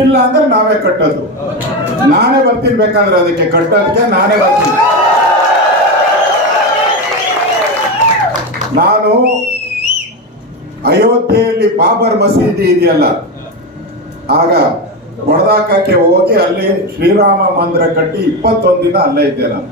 ದುಡ್ಡಿಲ್ಲ ಅಂದ್ರೆ ನಾವೇ ಕಟ್ಟೋದು. ನಾನೇ ಬರ್ತೀನಿ ಬೇಕಾದ್ರೆ ಅದಕ್ಕೆ ಕಟ್ಟೋದಕ್ಕೆ ನಾನೇ ಬರ್ತೀನಿ. ನಾನು ಅಯೋಧ್ಯೆಯಲ್ಲಿ ಬಾಬರ್ ಮಸೀದಿ ಇದೆಯಲ್ಲ, ಆಗ ಹೊಡೆದಾಕಕ್ಕೆ ಹೋಗಿ ಅಲ್ಲಿ ಶ್ರೀರಾಮ ಮಂದಿರ ಕಟ್ಟಿ 21 ದಿನ ಅಲ್ಲೇ ಇದ್ದೆ ನಾನು.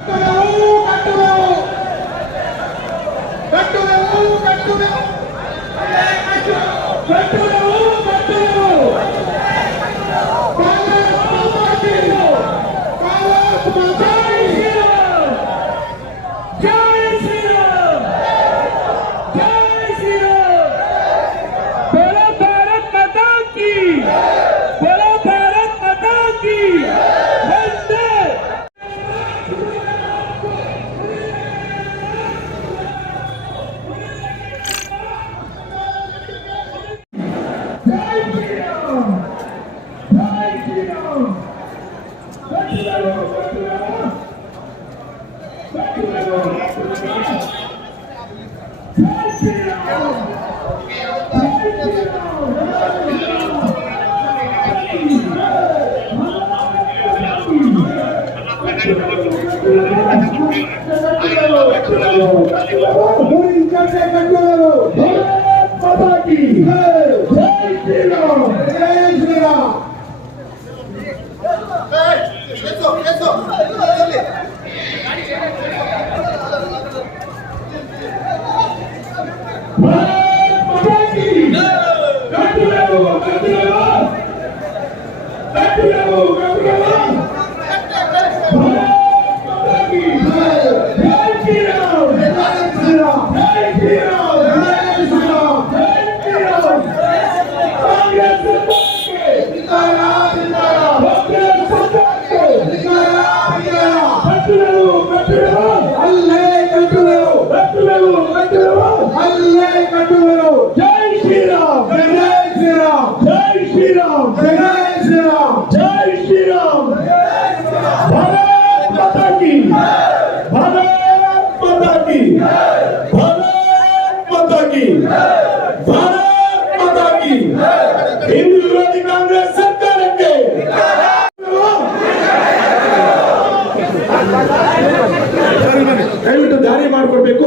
ದಯವಿಟ್ಟು ದಾರಿ ಮಾಡಿಕೊಡ್ಬೇಕು.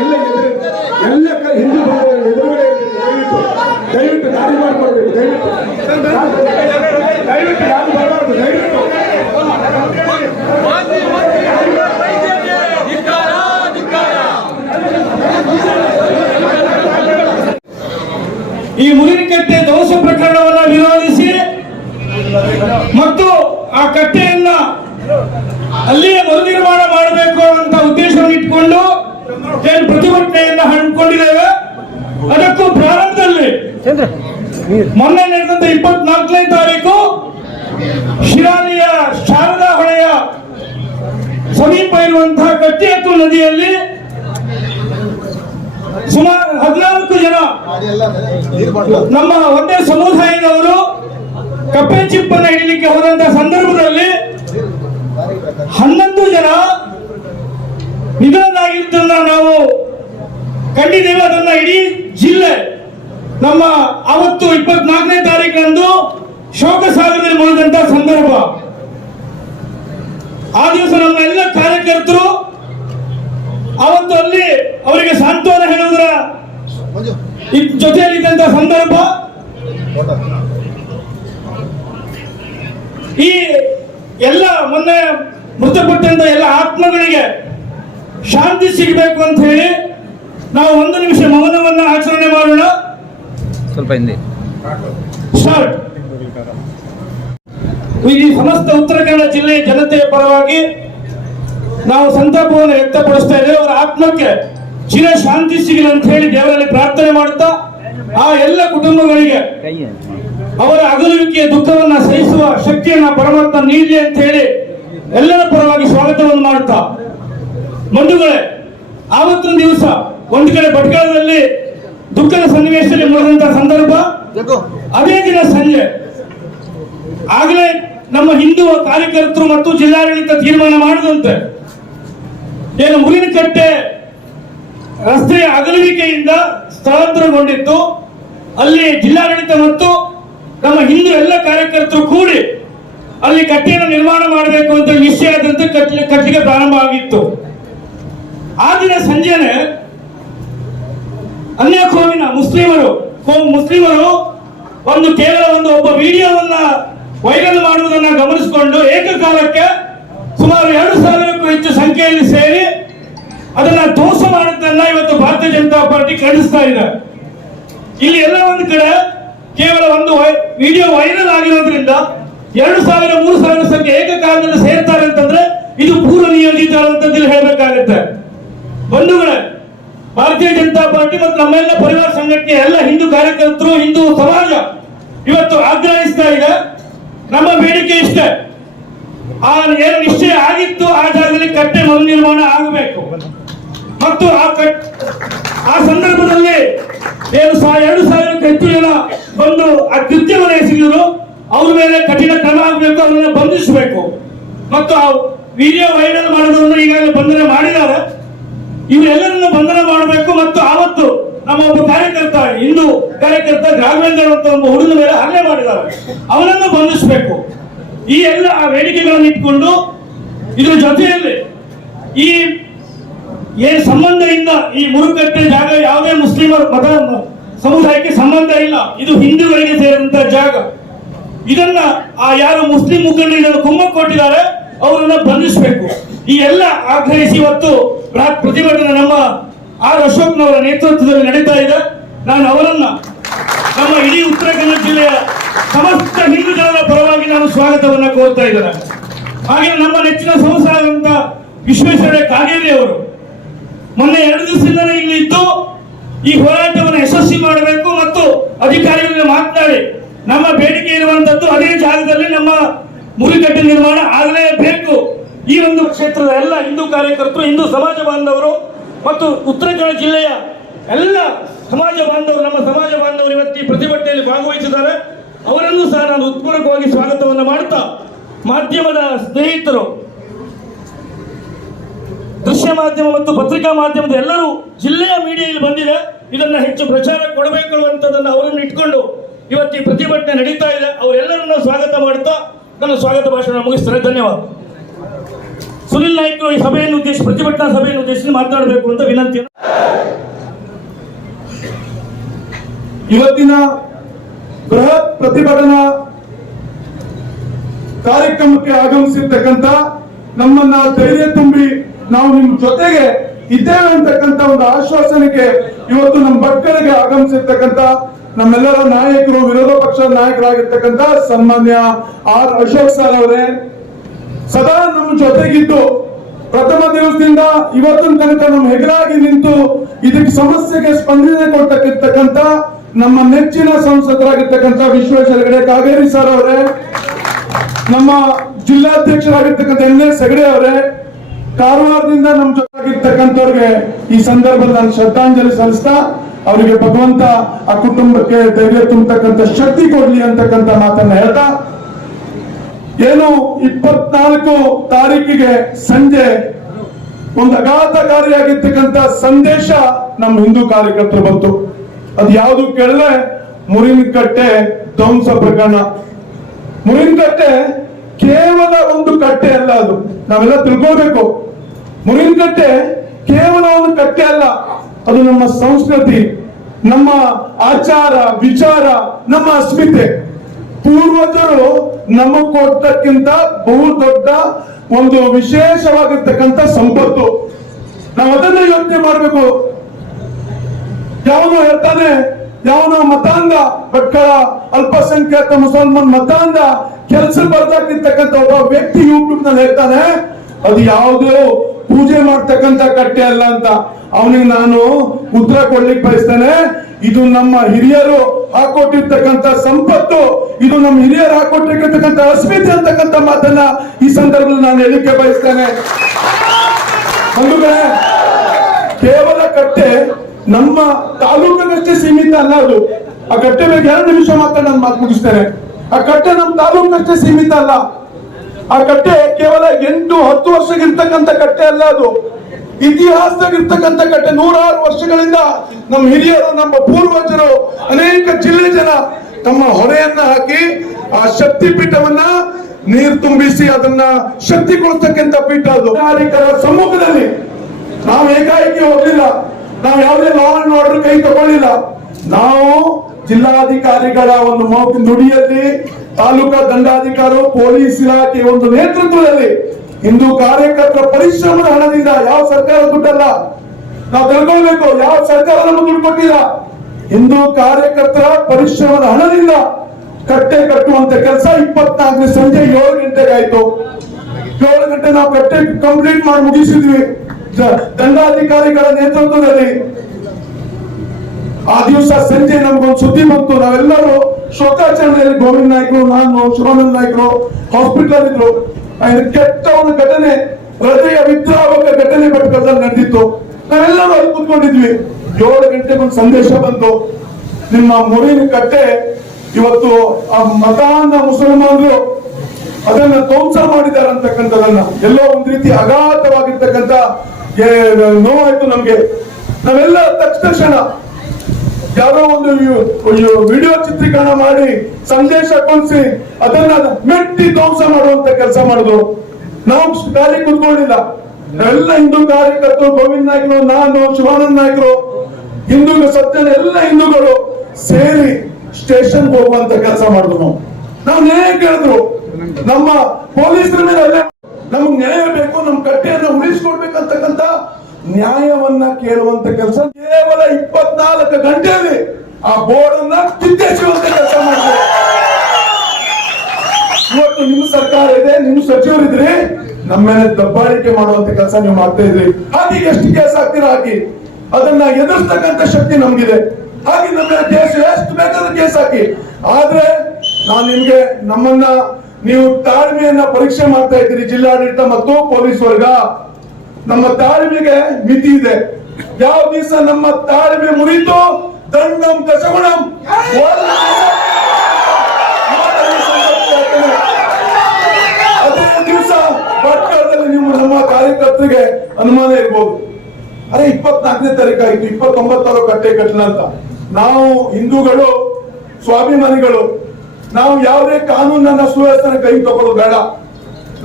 ಎಲ್ಲ ಹಿಂದೂ ಎದುರುಗಡೆ ದಯವಿಟ್ಟು ದಾರಿ ಮಾಡಿಕೊಡ್ಬೇಕು. ದಯವಿಟ್ಟು ಯಾರು ಬರಬಾರ್ದು. ದಯವಿಟ್ಟು ಈ ಮುರಿನಕಟ್ಟೆ ಧ್ವಂಸ ಪ್ರಕರಣವನ್ನು ವಿರೋಧಿಸಿ ಮತ್ತು ಆ ಕಟ್ಟೆಯನ್ನ ಅಲ್ಲಿಯೇ ಮರುನಿರ್ಮಾಣ ಮಾಡಬೇಕು ಅಂತ ಉದ್ದೇಶವನ್ನು ಇಟ್ಕೊಂಡು ಪ್ರತಿಭಟನೆಯನ್ನ ಹಮ್ಮಿಕೊಂಡಿದ್ದೇವೆ. ಅದಕ್ಕೂ ಪ್ರಾರಂಭದಲ್ಲಿ ಮೊನ್ನೆ ನಡೆದಂತ 24ನೇ ತಾರೀಕು ಶಿರಾಲಿಯ ಶಾರದಾ ಹೊಳೆಯ ಸಮೀಪ ಇರುವಂತಹ ಕಟ್ಟಿಯತ್ತು ನದಿಯಲ್ಲಿ ಸುಮಾರು 14 ಜನ ನಮ್ಮ ಒಂದೇ ಸಮುದಾಯದವರು ಕಪ್ಪೆ ಚಿಪ್ಪನ್ನ ಹಿಡಿಲಿಕ್ಕೆ ಹೋದಂತಹ ಸಂದರ್ಭದಲ್ಲಿ 11 ಜನ ನಿಧನರಾಗಿದ್ದನ್ನ ನಾವು ಕಂಡಿದ್ದೇವೆ. ಅದನ್ನ ಇಡೀ ಜಿಲ್ಲೆ ನಮ್ಮ ಅವತ್ತು 24ನೇ ತಾರೀಕಂದು ಶೋಕ ಸಾಗರದಲ್ಲಿ ಮುಳುದಂತಹ ಸಂದರ್ಭ. ಆ ದಿವಸ ನಮ್ಮ ಎಲ್ಲ ಕಾರ್ಯಕರ್ತರು ಅವತ್ತು ಅಲ್ಲಿ ಅವರಿಗೆ ಸಾಂತ್ವನ ಹೇಳುವುದರ ಜೊತೆಯಲ್ಲಿದ್ದಂತಹ ಸಂದರ್ಭ. ಈ ಎಲ್ಲ ಮೊನ್ನೆ ಮೃತಪಟ್ಟಂತ ಎಲ್ಲ ಆತ್ಮಗಳಿಗೆ ಶಾಂತಿ ಸಿಗಬೇಕು ಅಂತ ಹೇಳಿ ನಾವು 1 ನಿಮಿಷ ಮೌನವನ್ನು ಆಚರಣೆ ಮಾಡೋಣ. ಸ್ವಲ್ಪ ಹಿಂದೆ ಸ್ಟಾರ್ಟ್. ಈ ಸಮಸ್ತ ಉತ್ತರ ಕನ್ನಡ ಜಿಲ್ಲೆಯ ಜನತೆಯ ಪರವಾಗಿ ನಾವು ಸಂತಾಪವನ್ನು ವ್ಯಕ್ತಪಡಿಸ್ತಾ ಇದ್ದೇವೆ. ಅವರ ಆತ್ಮಕ್ಕೆ ಚಿರ ಶಾಂತಿ ಸಿಗಲಿ ಅಂತ ಹೇಳಿ ದೇವರಲ್ಲಿ ಪ್ರಾರ್ಥನೆ ಮಾಡುತ್ತಾ, ಆ ಎಲ್ಲ ಕುಟುಂಬಗಳಿಗೆ ಅವರ ಅಗಲುವಿಕೆಯ ದುಃಖವನ್ನ ಸಹಿಸುವ ಶಕ್ತಿಯನ್ನ ಪರಮಾತ್ಮ ನೀಡಲಿ ಅಂತ ಹೇಳಿ ಎಲ್ಲರ ಪರವಾಗಿ ಸ್ವಾಗತವನ್ನು ಮಾಡುತ್ತಾ, ಬಂಧುಗಳೇ, ಆವತ್ತಿನ ದಿವಸ ಒಂದು ಕಡೆ ಭಟ್ಕಳದಲ್ಲಿ ದುಃಖದ ಸನ್ನಿವೇಶದಲ್ಲಿ ಮುಗಿದಂತಹ ಸಂದರ್ಭ. ಅದೇ ದಿನ ಸಂಜೆ ಆಗಲೇ ನಮ್ಮ ಹಿಂದೂ ಕಾರ್ಯಕರ್ತರು ಮತ್ತು ಜಿಲ್ಲಾಡಳಿತ ತೀರ್ಮಾನ ಮಾಡಿದಂತೆ ಏನು ಮುರಿನಕಟ್ಟೆ ರಸ್ತೆಯ ಅಗಲುವಿಕೆಯಿಂದ ಸ್ಥಳಾಂತರಗೊಂಡಿತ್ತು. ಅಲ್ಲಿ ಜಿಲ್ಲಾಡಳಿತ ಮತ್ತು ನಮ್ಮ ಹಿಂದೂ ಎಲ್ಲ ಕಾರ್ಯಕರ್ತರು ಕೂಡಿ ಅಲ್ಲಿ ಕಟ್ಟೆಯನ್ನು ನಿರ್ಮಾಣ ಮಾಡಬೇಕು ಅಂತ ನಿಶ್ಚಯ ಆದಂತೆ ಕಟ್ಟಲಿಕ್ಕೆ ಪ್ರಾರಂಭ ಆಗಿತ್ತು. ಆ ದಿನ ಸಂಜೆನೆ ಅನ್ಯ ಕೋಮಿನ ಮುಸ್ಲಿಮರು ಕೇವಲ ಒಬ್ಬ ವಿಡಿಯೋವನ್ನ ವೈರಲ್ ಮಾಡುವುದನ್ನು ಗಮನಿಸಿಕೊಂಡು ಏಕಕಾಲಕ್ಕೆ ಸುಮಾರು 2,000ಕ್ಕೂ ಹೆಚ್ಚು ಸಂಖ್ಯೆಯಲ್ಲಿ ಸೇರಿ ಅದನ್ನ ಧ್ವಂಸ ಮಾಡುವುದನ್ನ ಇವತ್ತು ಭಾರತೀಯ ಜನತಾ ಪಾರ್ಟಿ ಖಂಡಿಸ್ತಾ ಇದೆ. ಇಲ್ಲಿ ಎಲ್ಲ ಒಂದು ಕಡೆ ಕೇವಲ ಒಂದು ವಿಡಿಯೋ ವೈರಲ್ ಆಗಿರೋದ್ರಿಂದ 2,000, 3,000 ಸಂಖ್ಯೆ ಏಕಕಾಲದಲ್ಲಿ ಸೇರ್ತಾರೆ ಅಂತಂದ್ರೆ ಇದು ಪೂರ್ವ ನಿಯೋಜಿತ ಅಂತ ಹೇಳಬೇಕಾಗುತ್ತೆ. ಬಂಧುಗಳೇ, ಭಾರತೀಯ ಜನತಾ ಪಾರ್ಟಿ ಮತ್ತು ನಮ್ಮೆಲ್ಲ ಪರಿವಾರ ಸಂಘಟನೆ ಎಲ್ಲ ಹಿಂದೂ ಕಾರ್ಯಕರ್ತರು, ಹಿಂದೂ ಸಮಾಜ ಇವತ್ತು ಆಗ್ರಹಿಸ್ತಾ ಇದೆ. ನಮ್ಮ ಬೇಡಿಕೆ ಇಷ್ಟೇ, ಏನು ನಿಶ್ಚಯ ಆಗಿತ್ತು ಆ ಜಾಗದಲ್ಲಿ ಕಟ್ಟೆ ಮರು ನಿರ್ಮಾಣ ಆಗಬೇಕು ಮತ್ತು ಆ ಸಂದರ್ಭದಲ್ಲಿ ಏನು 2,000ಕ್ಕೂ ಹೆಚ್ಚು ಜನ ಬಂದು ಆ ಕೃತ್ಯವನ್ನು ಎಸಗಿದ್ರು ಅವ್ರ ಮೇಲೆ ಕಠಿಣ ಕ್ರಮ ಆಗಬೇಕು, ಅವರನ್ನು ಬಂಧಿಸಬೇಕು ಮತ್ತು ಆ ವಿಡಿಯೋ ವೈರಲ್ ಮಾಡೋದನ್ನು ಈಗಾಗಲೇ ಬಂಧನ ಮಾಡಿದ್ದಾರೆ. ಇವರೆಲ್ಲರನ್ನು ಬಂಧನ ಮಾಡಬೇಕು ಮತ್ತು ಆವತ್ತು ನಮ್ಮ ಒಬ್ಬ ಕಾರ್ಯಕರ್ತ, ಹಿಂದೂ ಕಾರ್ಯಕರ್ತ ರಾಘವೇಂದ್ರ ಅಂತ ಒಬ್ಬ ಹುಡುಗನ ಮೇಲೆ ಹಲ್ಲೆ ಮಾಡಿದ್ದಾರೆ, ಅವನನ್ನು ಬಂಧಿಸಬೇಕು. ಈ ಎಲ್ಲ ಬೇಡಿಕೆಗಳನ್ನು ಇಟ್ಕೊಂಡು ಇದ್ರ ಜೊತೆಯಲ್ಲಿ ಈ ಏನ್ ಸಂಬಂಧ ಇಲ್ಲ, ಈ ಮುರುಕಟ್ಟೆ ಜಾಗ ಯಾವುದೇ ಮುಸ್ಲಿಮರ ಮತ ಸಮುದಾಯಕ್ಕೆ ಸಂಬಂಧ ಇಲ್ಲ, ಇದು ಹಿಂದೂಗಳಿಗೆ ಸೇರಿದಂತ ಜಾಗ. ಇದನ್ನ ಯಾರು ಮುಸ್ಲಿಂ ಮುಖಂಡರು ಇದನ್ನು ಕುಮ್ಮಕ್ಕು ಕೊಟ್ಟಿದ್ದಾರೆ ಅವರನ್ನ ಬಂಧಿಸಬೇಕು. ಈ ಎಲ್ಲ ಆಗ್ರಹಿಸಿ ಇವತ್ತು ಪ್ರತಿಭಟನೆ ನಮ್ಮ ಅಶೋಕ್ನವರ ನೇತೃತ್ವದಲ್ಲಿ ನಡೀತಾ ಇದೆ. ನಾನು ಅವರನ್ನ ನಮ್ಮ ಇಡೀ ಉತ್ತರ ಕನ್ನಡ ಜಿಲ್ಲೆಯ ಸಮಸ್ತ ಹಿಂದೂ ಜನರ ಪರವಾಗಿ ನಾನು ಸ್ವಾಗತವನ್ನ ಕೋರ್ತಾ ಇದ್ದೇನೆ. ಹಾಗೆ ನಮ್ಮ ನೆಚ್ಚಿನ ಸಂಸ್ಥಾನದಂತ ವಿಶ್ವೇಶ್ವರಯ್ಯ ಕಾಗೇರಿ ಅವರು ಮೊನ್ನೆ 2 ದಿವಸದಿಂದ ಇಲ್ಲಿ ಇದ್ದು ಈ ಹೋರಾಟವನ್ನು ಯಶಸ್ವಿ ಮಾಡಬೇಕು ಮತ್ತು ಅಧಿಕಾರಿಗಳಿಗೆ ಮಾತನಾಡಿ ನಮ್ಮ ಬೇಡಿಕೆ ಇರುವಂತದ್ದು ಅದೇ ಜಾಗದಲ್ಲಿ ನಮ್ಮ ಮುರುಕಟ್ಟೆ ನಿರ್ಮಾಣ ಆಗಲೇಬೇಕು. ಈ ಒಂದು ಕ್ಷೇತ್ರದ ಎಲ್ಲ ಹಿಂದೂ ಕಾರ್ಯಕರ್ತರು, ಹಿಂದೂ ಸಮಾಜ ಬಾಂಧವರು ಮತ್ತು ಉತ್ತರ ಕನ್ನಡ ಜಿಲ್ಲೆಯ ಎಲ್ಲ ಸಮಾಜ ಬಾಂಧವರು, ನಮ್ಮ ಸಮಾಜ ಬಾಂಧವರು ಇವತ್ತು ಈ ಪ್ರತಿಭಟನೆಯಲ್ಲಿ ಭಾಗವಹಿಸಿದ್ದಾರೆ. ಅವರನ್ನು ಸಹ ನಾನು ಹೃತ್ಪೂರ್ವಕವಾಗಿ ಸ್ವಾಗತವನ್ನು ಮಾಡುತ್ತಾ, ಮಾಧ್ಯಮದ ಸ್ನೇಹಿತರು, ದೃಶ್ಯ ಮಾಧ್ಯಮ ಮತ್ತು ಪತ್ರಿಕಾ ಮಾಧ್ಯಮದ ಎಲ್ಲರೂ ಜಿಲ್ಲೆಯ ಮೀಡಿಯಲ್ಲಿ ಬಂದಿದೆ, ಇದನ್ನ ಹೆಚ್ಚು ಪ್ರಚಾರ ಕೊಡಬೇಕು ಅನ್ನುವಂಥದ್ದನ್ನು ಅವರನ್ನು ಇಟ್ಕೊಂಡು ಇವತ್ತು ಈ ಪ್ರತಿಭಟನೆ ನಡೀತಾ ಇದೆ. ಅವರೆಲ್ಲರನ್ನ ಸ್ವಾಗತ ಮಾಡುತ್ತಾ ನನ್ನ ಸ್ವಾಗತ ಭಾಷಣ ಮುಗಿಸ್ತಾರೆ. ಧನ್ಯವಾದ. ಸುನಿಲ್ ನಾಯ್ಕರು ಈ ಸಭೆಯನ್ನು ಉದ್ದೇಶಿಸಿ, ಪ್ರತಿಭಟನಾ ಸಭೆಯನ್ನು ಉದ್ದೇಶಿಸಿ ಮಾತನಾಡಬೇಕು ಅಂತ ವಿನಂತಿ. ಇವತ್ತಿನ ಬೃಹತ್ ಪ್ರತಿಭಟನಾ ಕಾರ್ಯಕ್ರಮಕ್ಕೆ ಆಗಮಿಸಿರ್ತಕ್ಕಂಥ ನಮ್ಮನ್ನ ಧೈರ್ಯ ತುಂಬಿ ನಾವು ನಿಮ್ ಜೊತೆಗೆ ಇದ್ದೇವೆ ಅಂತಕ್ಕಂಥ ಒಂದು ಆಶ್ವಾಸನೆಗೆ ಇವತ್ತು ನಮ್ಮ ಭಕ್ತರಿಗೆ ಆಗಮಿಸಿರ್ತಕ್ಕಂಥ ನಮ್ಮೆಲ್ಲರ ನಾಯಕರು, ವಿರೋಧ ಪಕ್ಷದ ನಾಯಕರಾಗಿರ್ತಕ್ಕಂಥ ಸನ್ಮಾನ್ಯ ಆರ್ ಅಶೋಕ್ ಸರ್ ಅವರೇ, ಸದಾ ನಮ್ಮ ಜೊತೆಗಿದ್ದು ಪ್ರಥಮ ದಿವಸದಿಂದ ಇವತ್ತಿನ ತನಕ ನಮ್ಮ ಹೆಗಲಾಗಿ ನಿಂತು ಇದಕ್ಕೆ ಸಮಸ್ಯೆಗೆ ಸ್ಪಂದನೆ ಕೊಡ್ತಕ್ಕಂಥ ನಮ್ಮ ನೆಚ್ಚಿನ ಸಂಸದರಾಗಿರ್ತಕ್ಕಂಥ ವಿಶ್ವೇಶ್ವರಯ್ಯ ಕಾಗೇರಿ ಸರ್ ಅವರೇ, ನಮ್ಮ ಜಿಲ್ಲಾಧ್ಯಕ್ಷರಾಗಿರ್ತಕ್ಕಂಥ NS ಹೆಗಡೆ ಅವರೇ, ಕಾರವಾರದಿಂದ ನಮ್ಮ ಜೊತೆಗಿರ್ತಕ್ಕಂಥವ್ರಿಗೆ ಈ ಸಂದರ್ಭದಲ್ಲಿ ನಾನು ಶ್ರದ್ಧಾಂಜಲಿ ಸಲ್ಲಿಸ್ತಾ ಅವರಿಗೆ ಭಗವಂತ ಆ ಕುಟುಂಬಕ್ಕೆ ಧೈರ್ಯ ತುಂಬತಕ್ಕಂಥ ಶಕ್ತಿ ಕೊಡ್ಲಿ ಅಂತಕ್ಕಂಥ ಮಾತನ್ನ ಹೇಳ್ತಾ, ಏನು 24 ತಾರೀಕಿಗೆ ಸಂಜೆ ಒಂದು ಆಘಾತಕಾರಿಯಾಗಿರ್ತಕ್ಕಂಥ ಸಂದೇಶ ನಮ್ಮ ಹಿಂದೂ ಕಾರ್ಯಕರ್ತರು ಬಂತು. ಅದು ಯಾವುದು ಕೇಳಿದ್ರೆ ಮುರಿನಕಟ್ಟೆ ಧ್ವಂಸ ಪ್ರಕರಣ. ಮುರಿನಕಟ್ಟೆ ಕೇವಲ ಒಂದು ಕಟ್ಟೆ ಅಲ್ಲ, ಅದು ನಾವೆಲ್ಲ ತಿಳ್ಕೊಳ್ಬೇಕು. ಮುರಿನಕಟ್ಟೆ ಕೇವಲ ಒಂದು ಕಟ್ಟೆ ಅಲ್ಲ, ಅದು ನಮ್ಮ ಸಂಸ್ಕೃತಿ, ನಮ್ಮ ಆಚಾರ ವಿಚಾರ, ನಮ್ಮ ಅಸ್ಮಿತೆ. ಪೂರ್ವಜರು ನಮಗ್ ಕೊಡ್ತಕ್ಕಿಂತ ಬಹು ದೊಡ್ಡ ಒಂದು ವಿಶೇಷವಾಗಿರ್ತಕ್ಕಂಥ ಸಂಪತ್ತು. ನಾವು ಅದನ್ನ ಯೋಚನೆ ಮಾಡ್ಬೇಕು. ಯಾವನು ಹೇಳ್ತಾನೆ, ಯಾವನು ಮತಾಂಧ ಭಟ್ಕಳ ಅಲ್ಪಸಂಖ್ಯಾತ ಮುಸಲ್ಮಾನ್ ಮತಾಂಧ ಕೆಲಸ ಬರ್ದಾಕಿರ್ತಕ್ಕಂಥ ಒಬ್ಬ ವ್ಯಕ್ತಿ ಯೂಟ್ಯೂಬ್ ನಲ್ಲಿ ಹೇಳ್ತಾನೆ ಅದು ಯಾವುದೋ ಪೂಜೆ ಮಾಡ್ತಕ್ಕಂಥ ಕಟ್ಟೆ ಅಲ್ಲ ಅಂತ. ಅವನಿಗೆ ನಾನು ಉತ್ತರ ಕೊಡ್ಲಿಕ್ಕೆ ಬಯಸ್ತೇನೆ. ಇದು ನಮ್ಮ ಹಿರಿಯರು ಹಾಕೊಟ್ಟಿರ್ತಕ್ಕಂಥ ಸಂಪತ್ತು, ಇದು ನಮ್ಮ ಹಿರಿಯರು ಹಾಕೊಟ್ಟಿರ್ತಕ್ಕಂಥ ಅಸ್ಮಿತೆ ಅಂತಕ್ಕಂಥ ಮಾತನ್ನ ಈ ಸಂದರ್ಭದಲ್ಲಿ ನಾನು ಹೇಳಿಕೆ ಬಯಸ್ತೇನೆ. ಬಂಧುಗಳೇ, ಕೇವಲ ಕಟ್ಟೆ ನಮ್ಮ ತಾಲೂಕಿನಷ್ಟೇ ಸೀಮಿತ ಅಲ್ಲ. ಅದು ಆ ಕಟ್ಟೆ ಬಗ್ಗೆ 2 ನಿಮಿಷ ಮಾತ್ರ ನಾನು ಮಾತು ಮುಗಿಸ್ತೇನೆ. ಆ ಕಟ್ಟೆ ನಮ್ಮ ತಾಲೂಕಿನಷ್ಟೇ ಸೀಮಿತ ಅಲ್ಲ. ಆ ಕಟ್ಟೆ ಕೇವಲ 8-10 ವರ್ಷಗಿರ್ತಕ್ಕಂಥ ಕಟ್ಟೆ ಅಲ್ಲ, ಅದು ಇತಿಹಾಸದಾಗಿರ್ತಕ್ಕಂಥ ಕಟ್ಟೆ. 106 ವರ್ಷಗಳಿಂದ ನಮ್ಮ ಹಿರಿಯರು, ನಮ್ಮ ಪೂರ್ವಜರು, ಅನೇಕ ಜಿಲ್ಲೆ ಜನ ತಮ್ಮ ಹೊರೆಯನ್ನ ಹಾಕಿ ಆ ಶಕ್ತಿ ಪೀಠವನ್ನ ನೀರು ತುಂಬಿಸಿ ಅದನ್ನ ಶಕ್ತಿಗೊಳಿಸ್ತಕ್ಕಂಥ ಪೀಠ ಅದು. ನಾಗರಿಕರ ಸಮ್ಮುಖದಲ್ಲಿ ನಾವು ಏಕಾಏಕಿ ಹೋಗಲಿಲ್ಲ, ನಾವು ಯಾವುದೇ ಲಾ ಅಂಡ್ ಆರ್ಡರ್ ಕೈ ತಗೊಳ್ಳಿಲ್ಲ. ನಾವು ಜಿಲ್ಲಾಧಿಕಾರಿಗಳ ಒಂದು ನುಡಿಯಲ್ಲಿ, ತಾಲೂಕಾ ದಂಡಾಧಿಕಾರಿ, ಪೊಲೀಸ್ ಇಲಾಖೆ ಒಂದು ನೇತೃತ್ವದಲ್ಲಿ ಹಿಂದೂ ಕಾರ್ಯಕರ್ತರ ಪರಿಶ್ರಮದ ಹಣದಿಂದ, ಯಾವ ಸರ್ಕಾರ ದುಡ್ಡಲ್ಲ, ನಾವು ತಿಳ್ಕೊಳ್ಬೇಕು, ಯಾವ ಸರ್ಕಾರ ನಮಗೆ ದುಡ್ಡು ಕೊಟ್ಟಿಲ್ಲ, ಹಿಂದೂ ಕಾರ್ಯಕರ್ತರ ಪರಿಶ್ರಮದ ಹಣದಿಂದ ಕಟ್ಟೆ ಕಟ್ಟುವಂತ ಕೆಲಸ 24 ಸಂಜೆ 7 ಗಂಟೆಗೆ ಆಯ್ತು. 7 ಗಂಟೆ ನಾವು ಕಟ್ಟೆ ಕಂಪ್ಲೀಟ್ ಮಾಡಿ ಮುಗಿಸಿದ್ವಿ ದಂಡಾಧಿಕಾರಿಗಳ ನೇತೃತ್ವದಲ್ಲಿ. ಆ ದಿವಸ ಸಂಜೆ ನಮ್ಗೊಂದು ಸುದ್ದಿ ಬಂತು, ನಾವೆಲ್ಲರೂ ಶೋಕಾಚರಣೆಯಲ್ಲಿ, ಗೋವಿಂದ ನಾಯ್ಕರು, ನಾನು, ಶಿವಾನಂದ ನಾಯ್ಕರು ಹಾಸ್ಪಿಟಲ್ ಇದ್ರು. ಕೆಟ್ಟ ಒಂದು ಘಟನೆ, ಹೃದಯ ವಿದ್ರಾವಕ ಘಟನೆ ಭಟ್ಕಳದಲ್ಲಿ ನಡೆದಿತ್ತು. ನಾವೆಲ್ಲರೂ ಅಲ್ಲಿ ಕೂತ್ಕೊಂಡಿದ್ವಿ. 7 ಗಂಟೆಗೆ ಒಂದು ಸಂದೇಶ ಬಂತು, ನಿಮ್ಮ ಮುರಿನ ಕಟ್ಟೆ ಇವತ್ತು ಆ ಮತಾಂಧ ಮುಸಲ್ಮಾನರು ಅದನ್ನ ಧ್ವಂಸ ಮಾಡಿದ್ದಾರೆ ಅಂತಕ್ಕಂಥದನ್ನ, ಎಲ್ಲೋ ಒಂದ್ ರೀತಿ ಅಗಾಧವಾಗಿರ್ತಕ್ಕಂಥ ನೋವಾಯ್ತು ನಮ್ಗೆ. ನಾವೆಲ್ಲ ತಕ್ಷಣ ಯಾರೋ ಒಂದು ವಿಡಿಯೋ ಚಿತ್ರೀಕರಣ ಮಾಡಿ ಸಂದೇಶ ಕಳಿಸಿ ಅದನ್ನ ಮೆಟ್ಟಿ ಧ್ವಂಸ ಮಾಡುವಂತ ಕೆಲಸ ಮಾಡಿದ್ರು. ನಾವು ಖಾಲಿ ಕುತ್ಕೊಳ್ಳಿಲ್ಲ, ನಾವೆಲ್ಲ ಹಿಂದೂ ಕಾರ್ಯಕರ್ತರು, ಗೋವಿಂದ ನಾಯ್ಕರು, ನಾನು, ಶಿವಾನಂದ ನಾಯ್ಕರು, ಹಿಂದೂ ಸತ್ಯನ ಎಲ್ಲ ಹಿಂದೂಗಳು ಸೇರಿ ಸ್ಟೇಷನ್ ಹೋಗುವಂತ ಕೆಲಸ ಮಾಡಿದ್ರು. ನಾವು ನ್ಯಾಯ ಕೇಳಿದ್ರು, ನಮ್ಮ ಪೊಲೀಸರ ಮೇಲೆ ನಮ್ಗೆ ನ್ಯಾಯ ಬೇಕು, ನಮ್ ಕಟ್ಟೆಯನ್ನು ಉಳಿಸ್ಕೊಡ್ಬೇಕಂತಕ್ಕಂಥ ನ್ಯಾಯವನ್ನ ಕೇಳುವಂತ ಕೆಲಸ ಕೇವಲ 24 ಗಂಟೆಯಲ್ಲಿ ಆ ಬೋರ್ಡ್ ಅನ್ನ ಕಿತ್ತೆಸುವಂತ ಕೆಲಸ ಮಾಡಿದ್ರು. ಇವತ್ತು ನಿಮ್ಮ ಸರ್ಕಾರ ಇದೆ, ನಿಮ್ಮ ಸಚಿವರಿದ್ರಿ, ನಮ್ಮ ಮೇಲೆ ದಬ್ಬಾಳಿಕೆ ಮಾಡುವಂತ ಕೆಲಸ ನೀವು ಮಾಡ್ತಾ ಇದ್ರಿ. ಹಾಗೆ ಎಷ್ಟು ಕೇಸ್ ಹಾಕ್ತೀರಾ ಹಾಕಿ, ಅದನ್ನ ಎದುರಿಸ್ತಕ್ಕಂಥ ಶಕ್ತಿ ನಮ್ಗಿದೆ. ಹಾಗೆ ನಮ್ಮ ಕೇಸ್ ಎಷ್ಟು ಬೇಕಾದ್ರೂ ಕೇಸ್ ಹಾಕಿ. ಆದ್ರೆ ನಾನು ನಿಮ್ಗೆ, ನಮ್ಮನ್ನ ನೀವು ತಾಳ್ಮೆಯನ್ನ ಪರೀಕ್ಷೆ ಮಾಡ್ತಾ ಇದ್ದೀರಿ, ಜಿಲ್ಲಾಡಳಿತ ಮತ್ತು ಪೊಲೀಸ್ ವರ್ಗ. ನಮ್ಮ ತಾಳ್ಮೆಗೆ ಮಿತಿ ಇದೆ. ಯಾವ ದಿವಸ ನಮ್ಮ ತಾಳ್ಮೆ ಮುರಿತು, ದಂಡಂ ದಶಗುಣಂ, ಅದೇ ದಿವಸ ಭಟ್ಕಳದಲ್ಲಿ ನೀವು ನಮ್ಮ ಕಾರ್ಯಕರ್ತರಿಗೆ ಅನುಮಾನ ಇರ್ಬೋದು, ಅರೆ 24ನೇ ತಾರೀಕು ಆಯ್ತು, 29 ಕಟ್ಟೆ ಕಟ್ಟಲ ಅಂತ. ನಾವು ಹಿಂದೂಗಳು ಸ್ವಾಭಿಮಾನಿಗಳು, ನಾವು ಯಾವುದೇ ಕಾನೂನನ್ನ ಸುವ್ಯವಸ್ಥೆನ ಕೈ ತಗೊಳ್ಳೋದು ಬೇಡ.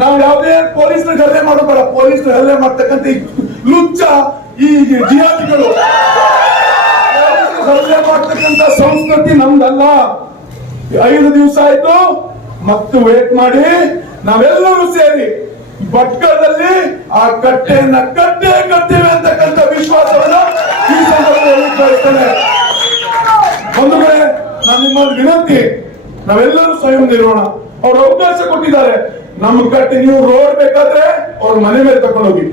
ನಾವು ಯಾವುದೇ ಪೊಲೀಸ್ನ ಹಲ್ಲೆ ಮಾಡೋದು ಬೇಡ. ಪೊಲೀಸ್ನ ಹಲ್ಲೆ ಮಾಡ್ತಕ್ಕಂಥ ಲುಚ್ಚ ಈ ಜಿಹಾದಿಗಳು ಹಲ್ಲೆ ಮಾಡ್ತಕ್ಕಂಥ ಸಂಸ್ಕೃತಿ ನಮ್ದಲ್ಲ. 5 ದಿವಸ ಆಯ್ತು, ಮತ್ತು ವೇಟ್ ಮಾಡಿ ನಾವೆಲ್ಲರೂ ಸೇರಿ ಭಟ್ಕಳದಲ್ಲಿ ಆ ಕಟ್ಟೆಯನ್ನ ಕಟ್ಟೇವೆ ಅಂತಕ್ಕಂಥ ವಿಶ್ವಾಸವನ್ನ ಈ ಸಂದರ್ಭದಲ್ಲಿ ಬಯಸ್ತೇನೆ. ಒಂದು ಕಡೆ ನಾನು ನಿಮ್ಮಲ್ಲಿ ವಿನಂತಿ, ನಾವೆಲ್ಲರೂ ಸ್ವಯಂ ನಿರ್ವಹಣ, ಅವ್ರು ಅವಕಾಶ ಕೊಟ್ಟಿದ್ದಾರೆ. ನಮ್ಮ ಕಟ್ಟೆ, ನೀವು ರೋಡ್ ಬೇಕಾದ್ರೆ ಅವ್ರ ಮನೆ ಮೇಲೆ ತಗೊಂಡೋಗಿ,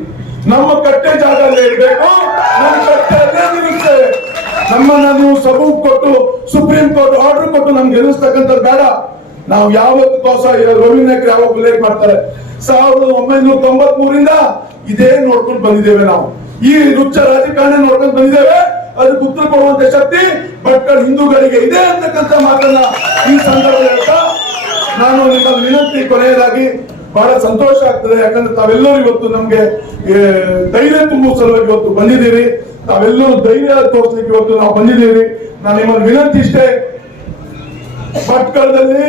ನಮ್ಮ ಕಟ್ಟೆ ಜಾಗದಲ್ಲಿ ಇರಬೇಕು, ನಮ್ಮ ಕಟ್ಟೆಯಲ್ಲೇ ನಿಲ್ಲಿಸ್ತೇವೆ. ನಮ್ಮನ್ನ ನೀವು ಸಬೂಬ್ ಕೊಟ್ಟು, ಸುಪ್ರೀಂ ಕೋರ್ಟ್ ಆರ್ಡರ್ ಕೊಟ್ಟು ನಮ್ಗೆ ಎದುರಿಸ್ತಕ್ಕಂಥದ್ದು ಬೇಡ. ನಾವು ಯಾವತ್ತು ದೋಸ ಗೋವಿಂದ ನಾಯ್ಕರು ಯಾವಾಗ ಉಲ್ಲೇಖ ಮಾಡ್ತಾರೆ, 1993ರಿಂದ ಇದೇ ನೋಡ್ಕೊಂಡು ಬಂದಿದ್ದೇವೆ. ನಾವು ಈ ರುಚ್ಚ ರಾಜಕಾರಣ ನೋಡ್ಕೊಂಡು ಬಂದಿದ್ದೇವೆ. ಅದಕ್ಕೆ ಉತ್ತರ ಕೊಡುವಂತ ಶಕ್ತಿ ಭಟ್ಕಳ ಹಿಂದೂಗಳಿಗೆ ಇದೆ ಅಂತಕ್ಕಂಥ ಮಾತನ್ನ ಈ ಸಂದರ್ಭದಲ್ಲಿ ಹೇಳ್ತಾ, ನಾನು ನಿಮ್ಮಲ್ಲಿ ವಿನಂತಿ, ಕೊನೆಯದಾಗಿ ಬಹಳ ಸಂತೋಷ ಆಗ್ತದೆ. ಯಾಕಂದ್ರೆ ತಾವೆಲ್ಲರೂ ಇವತ್ತು ನಮ್ಗೆ ಧೈರ್ಯ ತುಂಬುವ ಸಲುವಾಗಿ ಇವತ್ತು ಬಂದಿದ್ದೀರಿ. ತಾವೆಲ್ಲರೂ ಧೈರ್ಯ ತೋರಿಸ್ಲಿಕ್ಕೆ ಇವತ್ತು ನಾವು ಬಂದಿದ್ದೀವಿ. ನಾನು ನಿಮ್ಮಲ್ಲಿ ವಿನಂತಿ ಇಷ್ಟೇ, ಭಟ್ಕಳದಲ್ಲಿ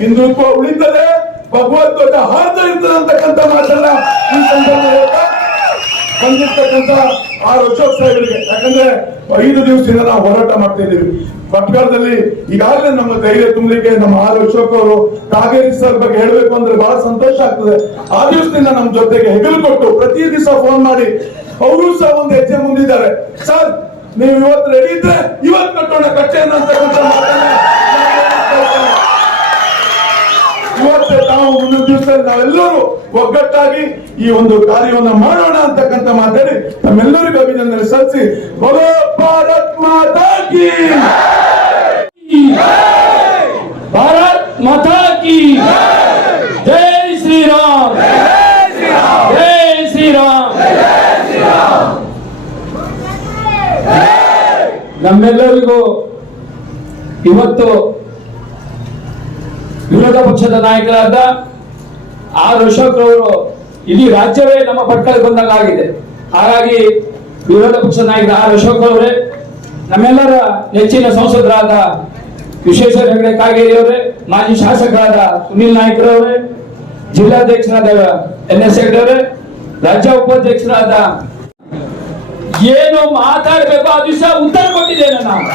ಹಿಂದುತ್ವ ಉಳಿತದೆ, ಭಗವದ್ಗೀತೆ ಹಾರ್ತಾ ಇರ್ತದೆ ಅಂತಕ್ಕಂಥ ಮಾತನ್ನ ಈ ಸಂದರ್ಭದಲ್ಲಿ ಹೇಳ್ತಾ, ಬಂದಿರ್ತಕ್ಕಂಥ ಆರ್ ಅಶೋಕ್ ಸಾಹೇಬರಿಗೆ, ಯಾಕಂದ್ರೆ 5 ದಿವಸದಿಂದ ನಾವು ಹೋರಾಟ ಮಾಡ್ತಾ ಇದ್ದೀವಿ ಭಟ್ಕಳದಲ್ಲಿ. ಈಗಾಗಲೇ ನಮ್ಮ ಧೈರ್ಯ ತುಂಬಲಿಕ್ಕೆ ನಮ್ಮ ಆರ್ ಅಶೋಕ್ ಅವರು, ಕಾಗೇರಿ ಸರ್ ಬಗ್ಗೆ ಹೇಳ್ಬೇಕು ಅಂದ್ರೆ ಬಹಳ ಸಂತೋಷ ಆಗ್ತದೆ. ಆ ದಿವಸದಿಂದ ನಮ್ಮ ಜೊತೆಗೆ ಹೆಗಲು ಕೊಟ್ಟು ಪ್ರತಿ ದಿವಸ ಫೋನ್ ಮಾಡಿ ಅವರು ಸಹ ಒಂದು ಹೆಜ್ಜೆ ಮುಂದಿದ್ದಾರೆ. ಸರ್, ನೀವು ಇವತ್ತು ರೆಡಿ ಇದ್ರೆ ಇವತ್ತು ಕಟ್ಟೋಣ ಕಟ್ಟೆಯನ್ನು ಅಂತಕ್ಕಂಥ ಮಾತನ್ನ ಇವತ್ತು ನಾವು ಮುಂದಿನ ದಿವಸದಲ್ಲಿ ನಾವೆಲ್ಲರೂ ಒಗ್ಗಟ್ಟಾಗಿ ಈ ಒಂದು ಕಾರ್ಯವನ್ನ ಮಾಡೋಣ ಅಂತಕ್ಕಂಥ ಮಾತಾಡಿ ನಮ್ಮೆಲ್ಲರಿಗೂ ಅಭಿನಂದನೆ ಸಲ್ಲಿಸಿ, ಬೋಲೋ ಭಾರತ್ ಮಾತಾ ಕಿ, ಭಾರತ್ ಮಾತಾ ಕಿ ಜೈ ಶ್ರೀರಾಮ್, ಜೈ ಶ್ರೀರಾಮ್. ನಮ್ಮೆಲ್ಲರಿಗೂ ಇವತ್ತು ವಿರೋಧ ಪಕ್ಷದ ನಾಯಕರಾದ ಆರ್ ಅಶೋಕ್ ಅವರು ಇಡೀ ರಾಜ್ಯವೇ ನಮ್ಮ ಭಟ್ಕಳಕ್ಕೆ ಬಂದಂಗಾಗಿದೆ. ಹಾಗಾಗಿ ವಿರೋಧ ಪಕ್ಷದ ನಾಯಕ ಆರ್ ಅಶೋಕ್ ಅವರೇ, ನಮ್ಮೆಲ್ಲರ ನೆಚ್ಚಿನ ಸಂಸದರಾದ ವಿಶ್ವೇಶ್ವರ ಹೆಗಡೆ ಕಾಗೇರಿ ಅವರೇ, ಮಾಜಿ ಶಾಸಕರಾದ ಸುನಿಲ್ ನಾಯ್ಕರವರೇ, ಜಿಲ್ಲಾಧ್ಯಕ್ಷರಾದ NS ಹೆಗಡೆ ಅವರೇ, ರಾಜ್ಯ ಉಪಾಧ್ಯಕ್ಷರಾದ ಏನು ಮಾತಾಡಬೇಕು ಆ ವಿಷಯ ಉತ್ತರ ಕೊಟ್ಟಿದ್ದೇನೆ ನಾನು.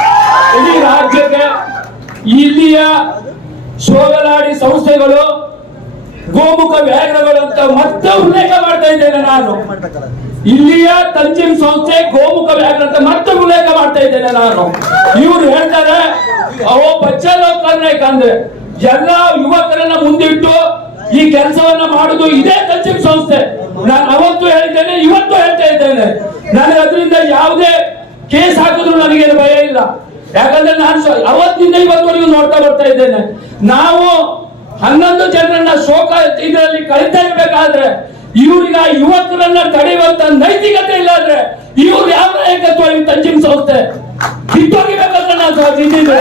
ಇಡೀ ರಾಜ್ಯಕ್ಕೆ ಇಲ್ಲಿಯ ಶೋಗಲಾಡಿ ಸಂಸ್ಥೆಗಳು ಗೋಮುಖ ವ್ಯಾಘ್ರಗಳು ಅಂತ ಮತ್ತೆ ಉಲ್ಲೇಖ ಮಾಡ್ತಾ ಇದ್ದೇನೆ ನಾನು. ಇಲ್ಲಿಯ ತಂಜಿಮ್ ಸಂಸ್ಥೆ ಗೋಮುಖ ವ್ಯಾಘ್ರ ಅಂತ ಮತ್ತೆ ಉಲ್ಲೇಖ ಮಾಡ್ತಾ ಇದ್ದೇನೆ ನಾನು. ಇವ್ರು ಹೇಳ್ತಾರೆ ಅವೋ ಬಚ್ಚಲು ಕಂದ್ರೆ ಎಲ್ಲ ಯುವಕರನ್ನ ಮುಂದಿಟ್ಟು ಈ ಕೆಲಸವನ್ನ ಮಾಡುದು ಇದೇ ತಂಜಿಮ್ ಸಂಸ್ಥೆ. ನಾನು ಅವತ್ತು ಹೇಳಿದ್ದೇನೆ, ಇವತ್ತು ಹೇಳ್ತಾ ಇದ್ದೇನೆ. ನನಗೆ ಅದರಿಂದ ಯಾವುದೇ ಕೇಸ್ ಹಾಕಿದ್ರು ನನಗೇನು ಭಯ ಇಲ್ಲ. ಯಾಕಂದ್ರೆ ನಾನು ಅವತ್ತಿಂದ ಇವತ್ತವರೆಗೂ ನೋಡ್ತಾ ಬರ್ತಾ ಇದ್ದೇನೆ. ನಾವು 11 ಜನರನ್ನ ಶೋಕ ಇದರಲ್ಲಿ ಕಳಿತಾ ಇರ್ಬೇಕಾದ್ರೆ ಇವ್ರಿಗ ಯುವಕರನ್ನ ತಡೆಯುವಂತ ನೈತಿಕತೆ ಇಲ್ಲ ಅಂದ್ರೆ ಇವ್ರು ಯಾವ ನಾಯಕತ್ವ ಈ ತಂಜಿಮ್ ಸಂಸ್ಥೆ ಕಿತ್ತೋಗಿಬೇಕಾದ್ರೆ ನಾವು ಇದ್ದೀವಿ.